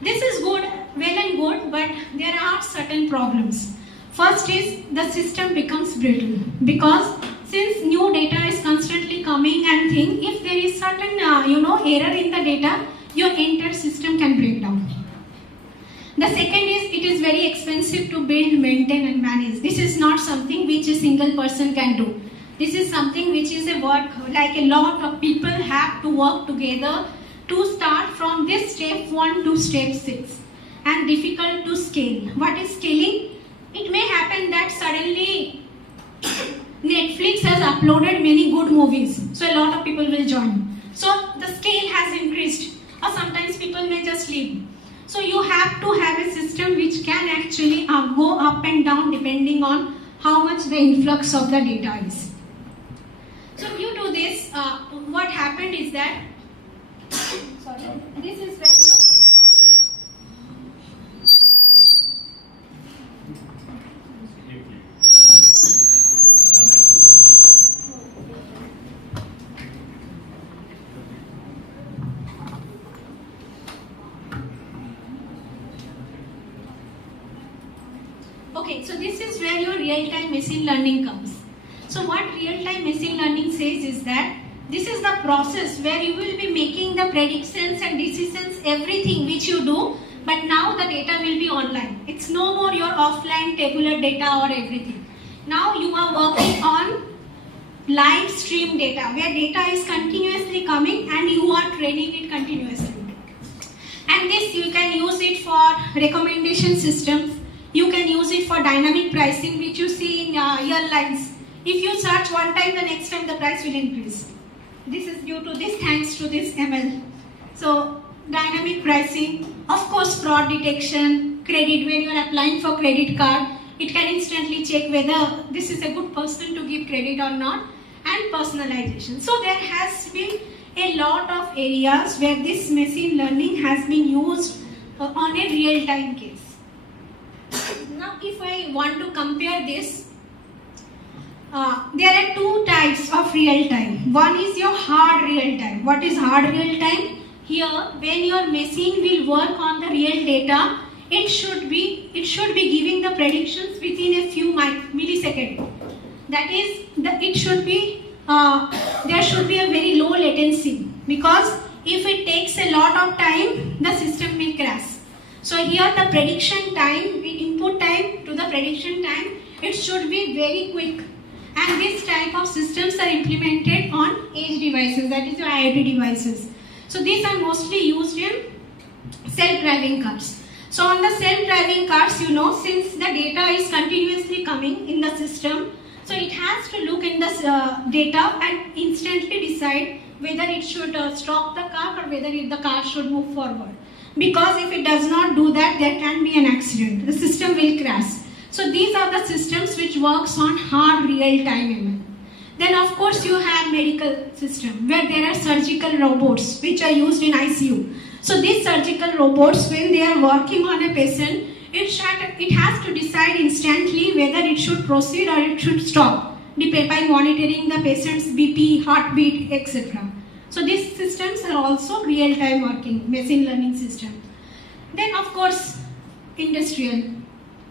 This is good, well and good, but there are certain problems. First is the system becomes brittle because since new data is constantly coming and if there is certain error in the data, your entire system can break down. The second is it is very expensive to build, maintain and manage. This is not something which a single person can do. This is something which is a work, like a lot of people have to work together to start from this step 1 to step 6 and difficult to scale. What is scaling? It may happen that suddenly Netflix has uploaded many good movies, so a lot of people will join. So the scale has increased, or sometimes people may just leave. So you have to have a system which can actually go up and down depending on how much the influx of the data is. So due to this, what happened is that, sorry, this is where you Okay, so this is where your real-time machine learning comes. So what real-time machine learning says is that this is the process where you will be making the predictions and decisions, everything which you do, but now the data will be online. It's no more your offline tabular data or everything. Now you are working on live stream data, where data is continuously coming and you are training it continuously. And this you can use it for recommendation systems. You can use it for dynamic pricing, which you see in airlines. If you search one time, the next time the price will increase. This is due to this, thanks to this ML. So dynamic pricing, of course fraud detection, credit, when you are applying for credit card, it can instantly check whether this is a good person to give credit or not, and personalization. So there has been a lot of areas where this machine learning has been used on a real-time case. Now if I want to compare this, there are two types of real time. One is your hard real time. What is hard real time? Here, when your machine will work on the real data, it should be giving the predictions within a few milliseconds. That is, there should be a very low latency, because if it takes a lot of time, the system will crash. So here the prediction time, the input time to the prediction time, it should be very quick. And this type of systems are implemented on edge devices, that is your IoT devices. So these are mostly used in self-driving cars. So on the self-driving cars, since the data is continuously coming in the system, so it has to look in the data and instantly decide whether it should stop the car or whether the car should move forward. Because if it does not do that, there can be an accident. The system will crash. So these are the systems which works on hard real-time ML. Then of course you have medical system where there are surgical robots which are used in ICU. So these surgical robots, when they are working on a patient, it has to decide instantly whether it should proceed or it should stop, by monitoring the patient's BP, heartbeat, etc. So these systems are also real-time working machine learning systems. Then of course industrial.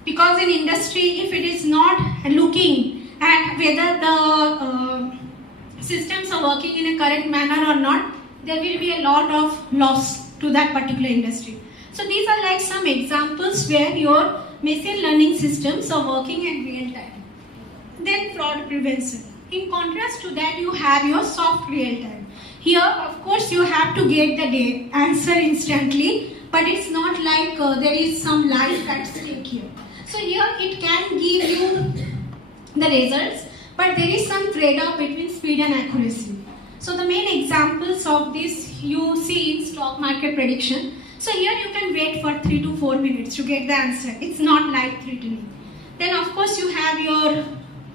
Because in industry, if it is not looking at whether the systems are working in a correct manner or not, there will be a lot of loss to that particular industry. So these are like some examples where your machine learning systems are working in real time. Then fraud prevention. In contrast to that, you have your soft real time. Here, of course, you have to get the answer instantly, but it's not like there is some life at stake here. So here it can give you the results, but there is some trade-off between speed and accuracy. So the main examples of this you see in stock market prediction. So here you can wait for 3 to 4 minutes to get the answer. It's not life-threatening. Then of course you have your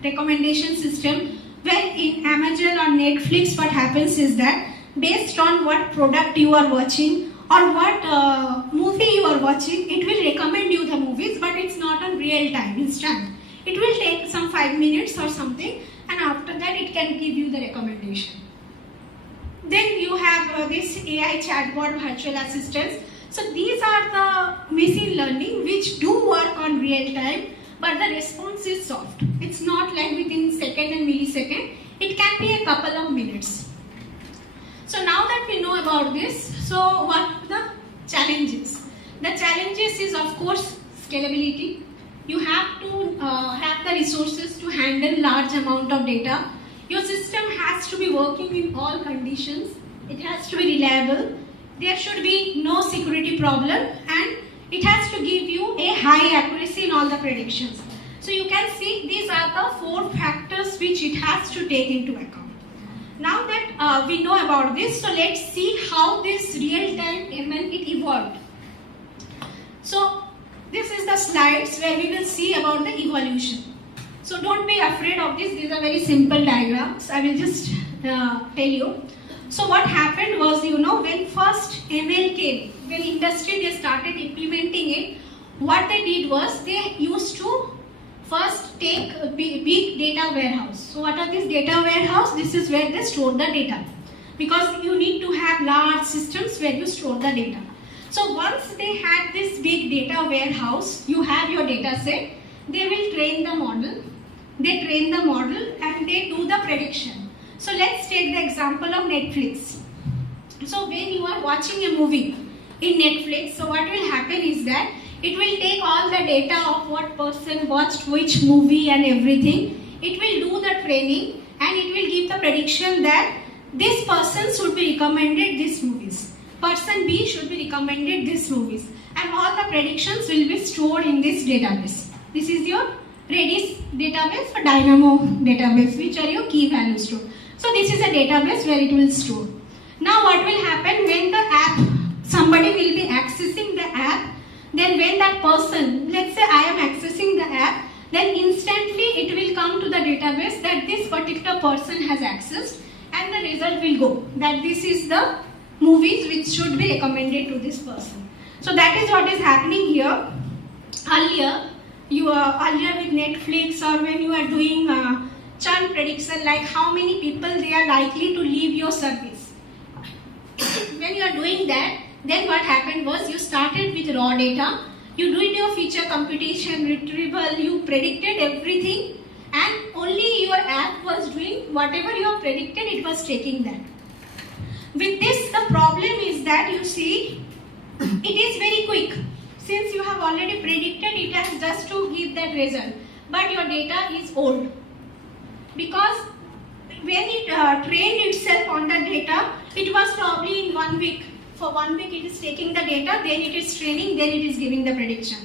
recommendation system, where in Amazon or Netflix what happens is that based on what product you are watching or what movie you are watching, it will recommend you the movies, but it's not on real time, instant. It will take some 5 minutes or something, and after that it can give you the recommendation. Then you have this AI chatbot virtual assistants. So these are the machine learning which do work on real time, but the response is soft. It's not like within second and millisecond. It can be a couple of minutes. So now that we know about this, so what are the challenges? The challenges is of course scalability. You have to have the resources to handle large amount of data. Your system has to be working in all conditions. It has to be reliable. there should be no security problem, and it has to give you a high accuracy in all the predictions. So you can see these are the 4 factors which it has to take into account. Now that we know about this, so let's see how this real-time ML it evolved. So this is the slides where we will see about the evolution. So don't be afraid of this. These are very simple diagrams. I will just tell you. So what happened was, when first ML came, when industry they started implementing it, what they did was they used to first take a big data warehouse. So what are these data warehouse? This is where they store the data, because you need to have large systems where you store the data. So once they had this big data warehouse, you have your data set, they will train the model. They train the model and they do the prediction. So let's take the example of Netflix. So when you are watching a movie in Netflix, so what will happen is that it will take all the data of what person watched which movie and everything. It will do the training and it will give the prediction that this person should be recommended these movies. Person B should be recommended these movies. And all the predictions will be stored in this database. This is your Redis database or Dynamo database, which are your key values stored. So this is a database where it will store. Now what will happen when the app, somebody will be accessing the app, then when that person, let's say I am accessing the app, then instantly it will come to the database that this particular person has accessed, and the result will go that this is the movies which should be recommended to this person. So that is what is happening here. Earlier with Netflix, or when you are doing churn prediction, like how many people they are likely to leave your service. When you are doing that, then what happened was you started with raw data, you did your feature computation, retrieval, you predicted everything, and only your app was doing whatever you have predicted, it was taking that. With this, the problem is that you see, it is very quick. Since you have already predicted, it has just to give that result. But your data is old. Because when it trained itself on the data, it was probably in 1 week. For 1 week it is taking the data, then it is training, then it is giving the prediction.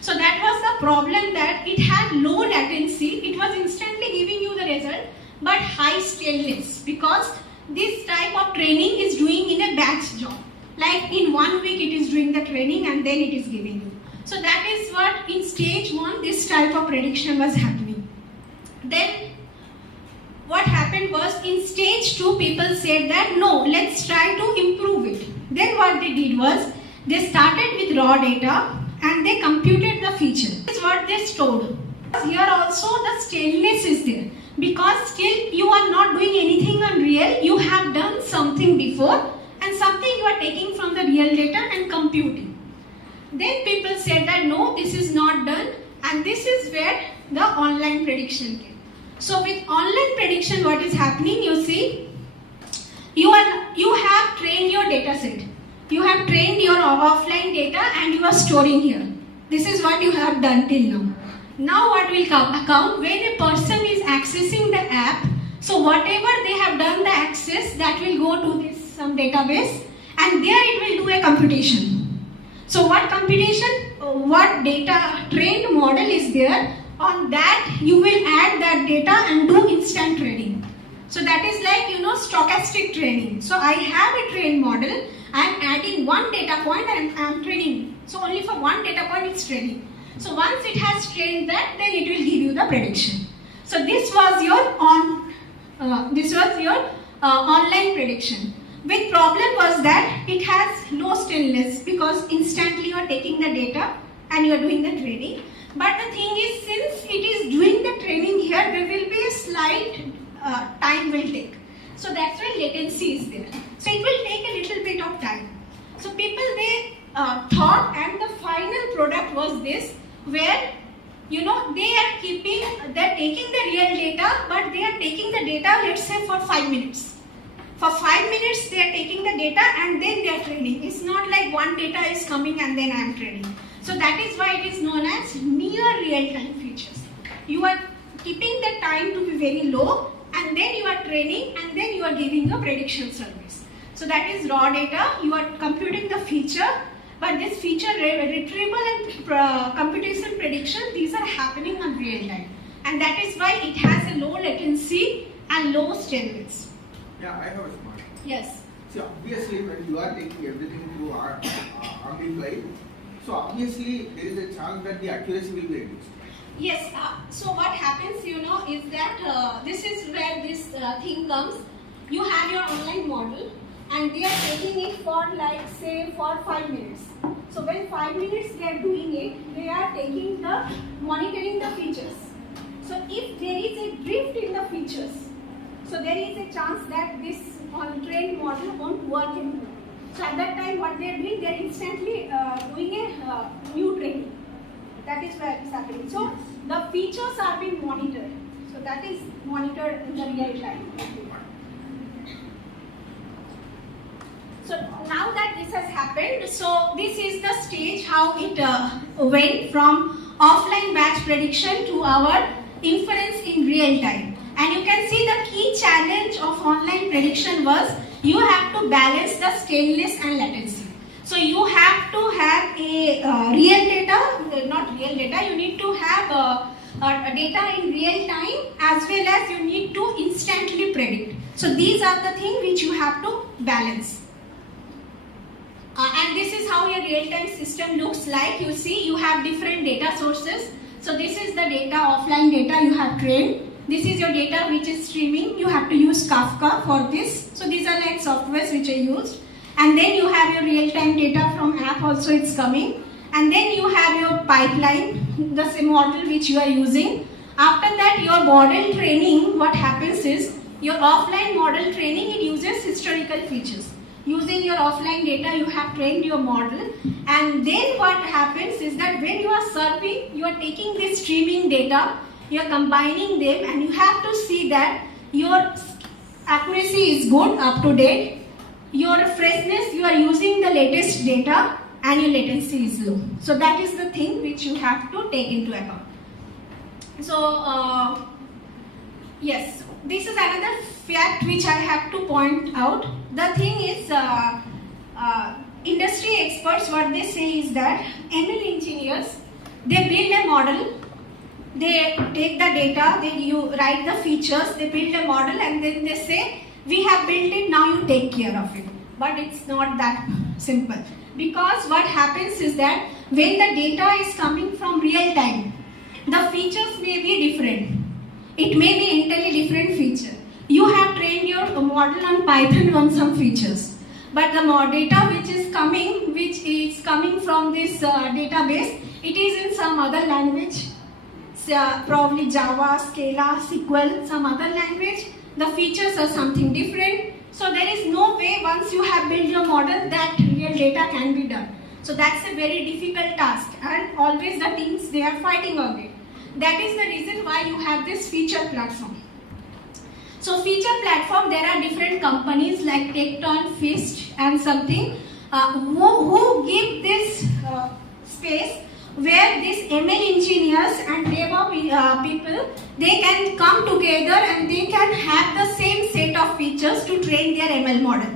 So that was the problem, that it had low latency, it was instantly giving you the result, but high staleness, because this type of training is doing in a batch job. Like in 1 week it is doing the training and then it is giving you. So that is what in stage 1 this type of prediction was happening. Then what happened was in stage 2 people said that no, let's try to improve it. Then what they did was they started with raw data and they computed the feature. This is what they stored. Here also the staleness is there, because still you are not doing anything on real, you have done something before and something you are taking from the real data and computing. Then people said that no, this is not done, and this is where the online prediction came. So with online prediction, what is happening, you see, you have trained your data set. You have trained your offline data and you are storing here. This is what you have done till now. Now what will come when a person is accessing the app, so whatever they have done the access, that will go to this some database, and there it will do a computation. So what computation, what data trained model is there, on that you will add that data and do instant training. So that is like stochastic training. So I have a trained model, I am adding one data point and I am training. So only for one data point it's training. So once it has trained that, then it will give you the prediction. So this was your online prediction. With problem was that it has low staleness, because instantly you are taking the data and you are doing the training. But the thing is, since it is doing the training here, there will be a slight time will take. So that's why latency is there. So it will take a little bit of time. So people they thought, and the final product was this, where they are taking the real data, but they are taking the data, let's say for 5 minutes. For 5 minutes they are taking the data and then they are training. It's not like one data is coming and then I am training. So that is why it is known as near real-time features. You are keeping the time to be very low, and then you are training, and then you are giving a prediction service. So that is raw data. You are computing the feature, but this feature retrieval and computation prediction, these are happening on real time. And that is why it has a low latency and low stateless. Yeah, I have a smart. Yes. See, obviously, when you are taking everything through Amplify, so obviously there is a chance that the accuracy will be reduced. Yes, so what happens, is that this is where this thing comes. You have your online model and they are taking it for say for 5 minutes. So when 5 minutes they are doing it, they are monitoring the features. So if there is a drift in the features, so there is a chance that this trained model won't work anymore. So at that time what they are doing, they are instantly doing a new training. That is where it is happening. So the features are being monitored. So that is monitored in the real time. So now that this has happened, so this is the stage how it went from offline batch prediction to our inference in real time. And you can see the key challenge of online prediction was you have to balance the stateless and latency. So you have to have a you need to have data in real time as well as you need to instantly predict. So these are the things which you have to balance. And this is how your real-time system looks like. You see, you have different data sources. So this is the data, offline data you have trained. This is your data which is streaming. You have to use Kafka for this. So these are like softwares which are used. And then you have your real-time data from app also it's coming. And then you have your pipeline, the same model which you are using. After that, your model training, what happens is, your offline model training, it uses historical features. Using your offline data, you have trained your model. And then what happens is that when you are serving, you are taking this streaming data, you are combining them, and you have to see that your accuracy is good, up to date. Your freshness, you are using the latest data, and your latency is low. So that is the thing which you have to take into account. So yes, this is another fact which I have to point out. The thing is, industry experts, what they say is that ML engineers, they build a model, they take the data, you write the features, they build a model, and then they say, we have built it, now you take care of it. But it's not that simple. Because what happens is that when the data is coming from real time, the features may be different. It may be entirely different feature. You have trained your model on Python on some features. But the data which is coming from this database, it is in some other language, probably Java, Scala, SQL, some other language. The features are something different. So there is no way once you have built your model that real data can be done. So that's a very difficult task, and always the teams, they are fighting on it. That is the reason why you have this feature platform. So feature platform, there are different companies like Tecton, Fist and something who give this space where these ML engineers and DevOps people, they can come together and they can have the same set of features to train their ML model.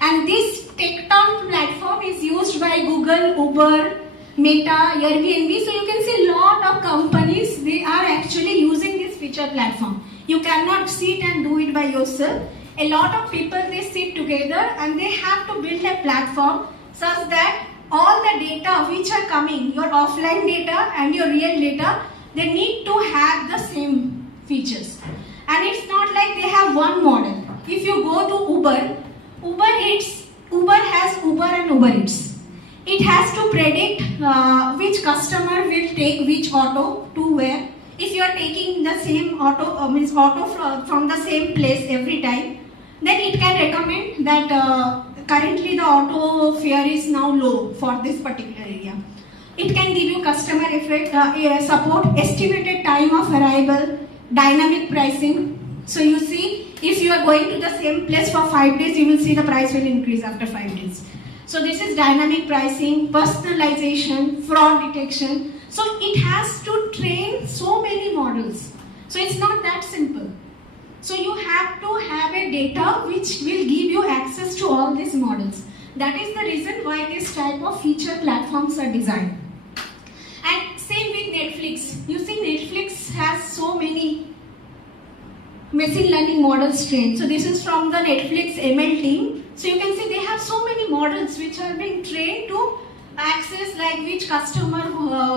And this Tecton platform is used by Google, Uber, Meta, Airbnb. So you can see a lot of companies, they are actually using this feature platform. You cannot sit and do it by yourself. A lot of people, they sit together and they have to build a platform such that all the data which are coming, your offline data and your real data, they need to have the same features. And it's not like they have one model. If you go to Uber has Uber and Uber Eats. It has to predict which customer will take which auto to where. If you are taking the same auto, from the same place every time, then it can recommend that currently the auto fare is now low for this particular area. It can give you customer support, estimated time of arrival, dynamic pricing. So you see, if you are going to the same place for 5 days, you will see the price will increase after 5 days. So this is dynamic pricing, personalization, fraud detection. So it has to train so many models. So it's not that simple. So you have to have a the data which will give you access to all these models. That is the reason why this type of feature platforms are designed. And same with Netflix. You see, Netflix has so many machine learning models trained. So this is from the Netflix ML team. So you can see they have so many models which are being trained to access like which customer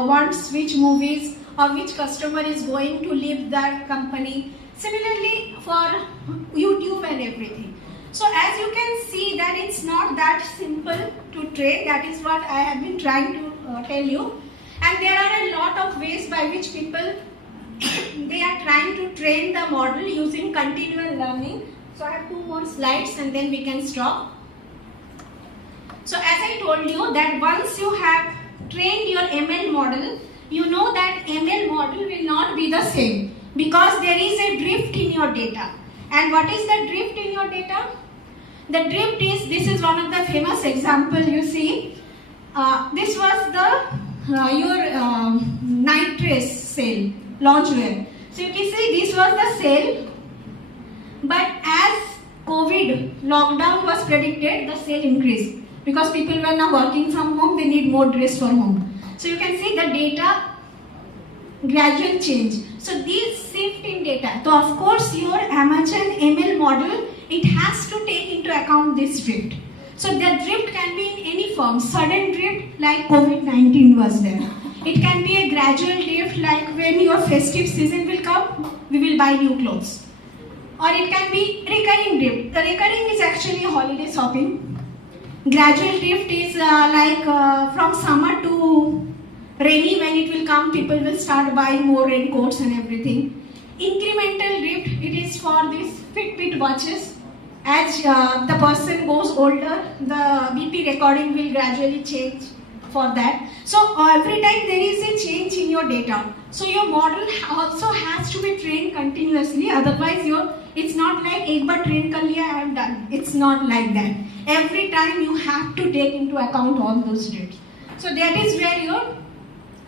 wants which movies or which customer is going to leave that company. Similarly for YouTube and everything. So as you can see that it's not that simple to train. That is what I have been trying to tell you. And there are a lot of ways by which people they are trying to train the model using continual learning. So I have 2 more slides and then we can stop. So as I told you that once you have trained your ML model, you know that ML model will not be the same because there is a drift in your data. And what is the drift in your data? The drift is, this is one of the famous example you see. This was the your night dress sale, loungewear. So you can see this was the sale, but as COVID lockdown was predicted, the sale increased because people were now working from home, they need more dress for home. So you can see the data gradual change. So this shift in data. So of course your Amazon ML model, it has to take into account this drift. So the drift can be in any form. Sudden drift like COVID-19 was there. It can be a gradual drift like when your festive season will come, we will buy new clothes. Or it can be recurring drift. The recurring is actually holiday shopping. Gradual drift is from summer to rainy, when it will come, people will start buying more raincoats and everything. Incremental drift, it is for these Fitbit watches. As the person goes older, the BP recording will gradually change for that. So every time there is a change in your data. So your model also has to be trained continuously. Otherwise, it's not like ek baar train kar liya, I am done. It's not like that. Every time you have to take into account all those drifts. So that is where your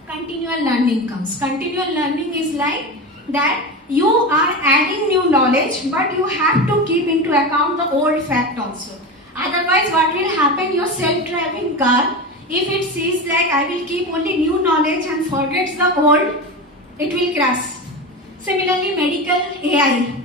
continual learning comes. Continual learning is like that you are adding new knowledge, but you have to keep into account the old fact also. Otherwise, what will happen, your self-driving car, if it sees like I will keep only new knowledge and forgets the old, it will crash. Similarly, medical AI,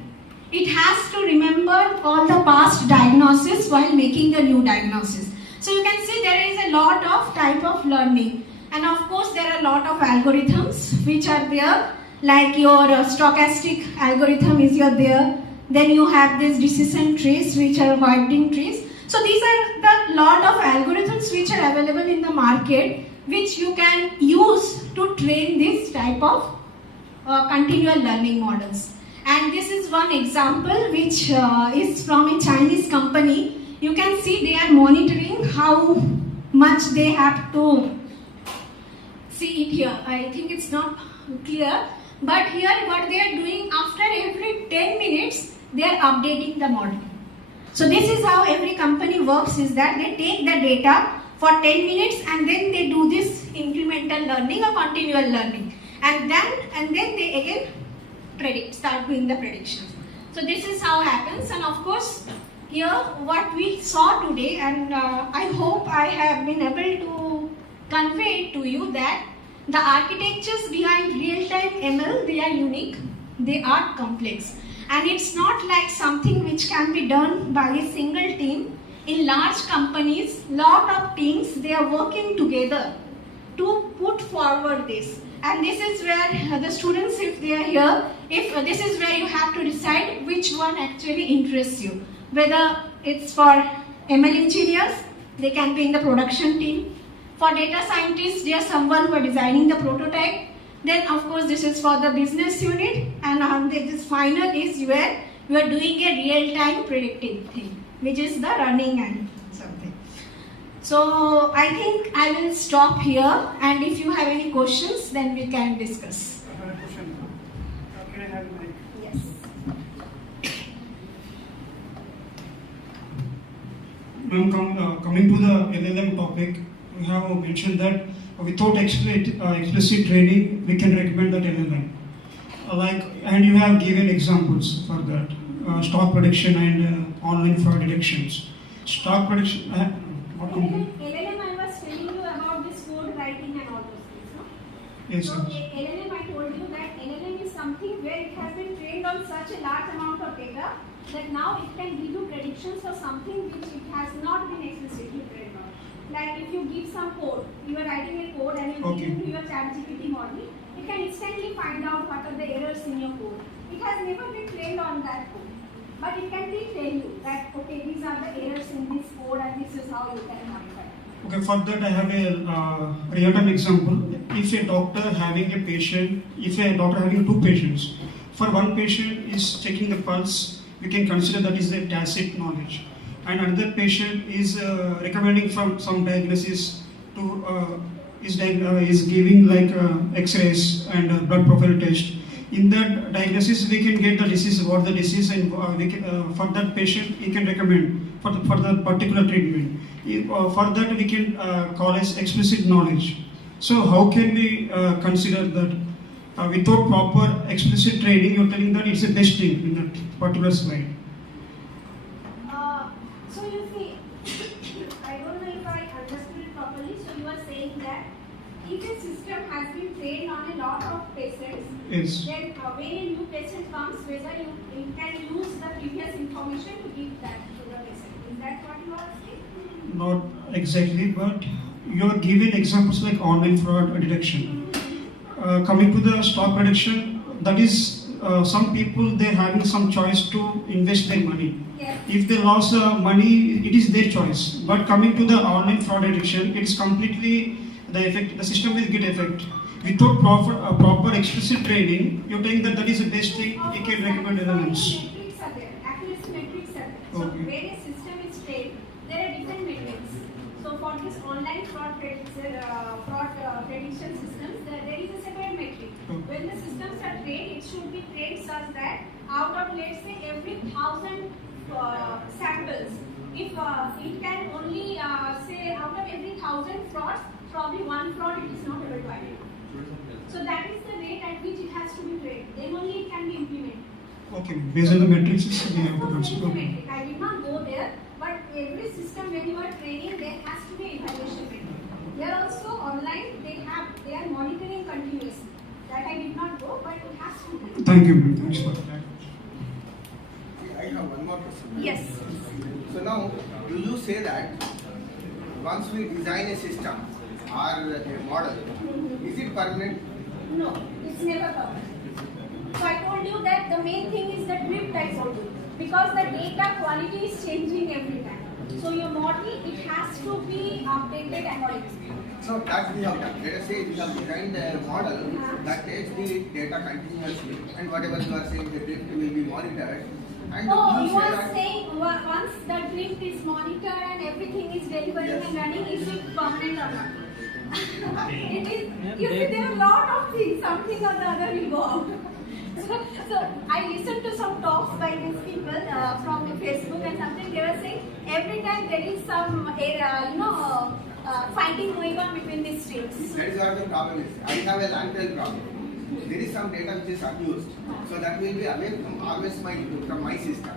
it has to remember all the past diagnosis while making the new diagnosis. So you can see there is a lot of type of learning. And of course, there are a lot of algorithms which are there, like your stochastic algorithm is there. Then you have these decision trees, which are widening trees. So these are the lot of algorithms which are available in the market, which you can use to train this type of continual learning models. And this is one example which is from a Chinese company. You can see they are monitoring how much they have to see it here. I think it's not clear, but here what they are doing, after every 10 minutes they are updating the model. So this is how every company works, is that they take the data for 10 minutes and then they do this incremental learning or continual learning, and then they again start doing the predictions. So this is how happens. And of course here what we saw today, and I hope I have been able to convey it to you, that the architectures behind real-time ML, they are unique, they are complex, and it's not like something which can be done by a single team. In large companies, lot of teams, they are working together to put forward this. And this is where the students, if they are here, this is where you have to decide which one actually interests you. Whether it's for ML engineers, they can be in the production team. For data scientists, they are someone who are designing the prototype. Then of course this is for the business unit, and this final is where you are doing a real-time predictive thing, which is the running and something. So I think I will stop here, and if you have any questions, then we can discuss. I have a question. Can I have a mic? Yes. Ma'am, coming to the LLM topic, we have mentioned that without explicit training, we can recommend that LLM. And you have given examples for that. stock prediction and online fraud detections. Stock prediction. What company? LLM, I was telling you about this code writing and all those things, no? Yes, So yes. LLM, I told you that LLM is something where it has been trained on such a large amount of data that now it can give you predictions for something which it has not been explicitly trained on. Like if you give some code, you are writing a code and you Okay. give it to your ChatGPT model, it can instantly find out what are the errors in your code. It has never been trained on that code. But it can still tell you that, okay, these are the errors in this code and this is how you can modify it. Okay, for that I have a real-time example. If a doctor having a patient, if a doctor having two patients, for one patient is checking the pulse, we can consider that is a tacit knowledge. And another patient is recommending from some diagnosis to is giving like X-rays and blood profile test. In that diagnosis, we can get the disease, what the disease, and we can, for that patient, he can recommend for the particular treatment. For that, we can call as explicit knowledge. So, how can we consider that without proper explicit training? You're telling that it's the best thing in that particular slide. So you see, I don't know if I understood it properly. So you are saying that if a system has been trained on a lot of patients, Yes. then when a new patient comes, whether you can use the previous information to give that to the patient. Is that what you are asking? Not exactly, but you are giving examples like online fraud detection. Coming to the stock prediction, that is some people they're having some choice to invest their money. Yes. If they lost money, it is their choice. But coming to the online fraud detection, it is completely the effect. The system will get effect without proper explicit training. You're saying that that is the best thing. You can recommend elements. Metrics are there. Accuracy metrics are there. So Okay. when a system is trained, there are different metrics. So for this online fraud prediction systems, there is a separate metric. Okay. When the systems are trained, it should be trained such that out of, let's say, every 1,000 samples, if it can only say out of every 1,000 frauds, probably one fraud it is not able to identify. So that is the rate at which it has to be trained. Then only it can be implemented. Okay, based on the metrics, we have to Of course, consider. there is a Okay. metric. I did not go there, but every system when you are training, there has to be evaluation metric. They are also online. They are monitoring continuously. That I did not go, but it has to be. Thank you, ma'am. Thanks for that. I have one more question. Yes. So now, do you say that once we design a system or a model, is it permanent? No, it's never covered. So I told you that the main thing is the drift I told you. Because the data quality is changing every time. So your model, it has to be updated accordingly. So that we have done. Let us say we have designed a model that takes the data continuously, and whatever you are saying, the drift will be monitored. And Oh, you say are that saying once the drift is monitored and everything is delivering Yes. and running, is it permanent or not? It is. You see, there are a lot of things. Something or the other will go out. So I listened to some talks by these people from Facebook and something. They were saying every time there is some fighting going on between these streams. that is what the problem is. I have a land trail problem. There is some data which is unused, so that will be away from always from my system.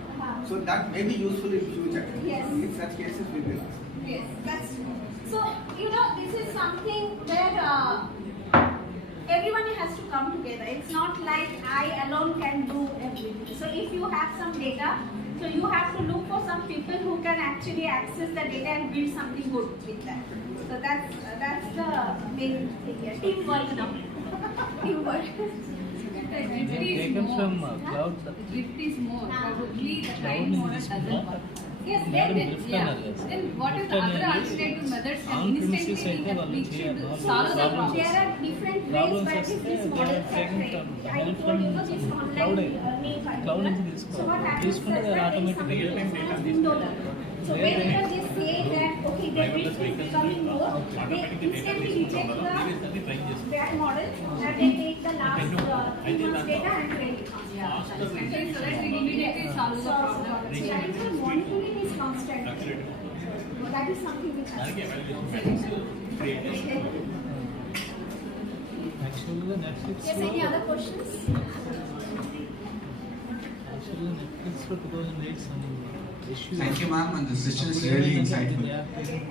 So that may be useful in future. Yes. In such cases, we will ask. Yes, that's true. So, this is something where everyone has to come together. It's not like I alone can do everything. So, if you have some data, so you have to look for some people who can actually access the data and build something good with that. So, that's the main thing here. Teamwork now. Teamwork. Taken from cloud. Drift is more. Probably the Cloud time is model this doesn't one. work. Yes, Madam, then drift Yeah. another. Then what if the other alternative methods can On-premises instantly అయితే వాళ్ళు we should చేయరు. solve the Problems problem? there are different ways Problems by which వస్తే these they are models are taken trained. from I help told you from this online cloud. learning Cloud particular. నుంచి So what తీసుకోవాలి. happens is తీసుకుంటే that they there is automatic something real time known as data window learning. So Real time whenever they say that okay the drift is becoming more, they instantly reject that model and they take the last 3 months data and train it. Yeah, so that we immediately solve the problem. So that is why monitoring is constant. That is something which has to be. Actually, Netflix Yes, any other questions? actually Netflix for 2008 some issue. Thank you, ma'am, and the session is really insightful. Yeah.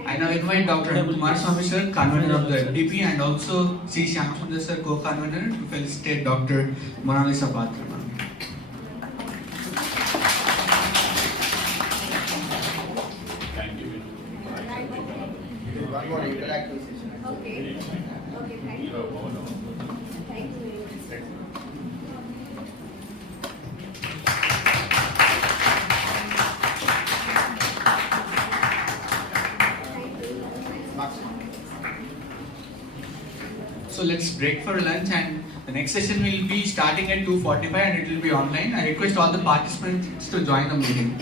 I now invite Dr. M. Kumaraswamy sir, convener of the FDP, and also C. Shyamsundar sir, co-convener, to felicitate Dr. Mona Lisa Patra, ma'am. One more interactive session. Okay. Okay, thank you. Thank you. So let's break for lunch, and the next session will be starting at 2:45 and it will be online. I request all the participants to join the meeting.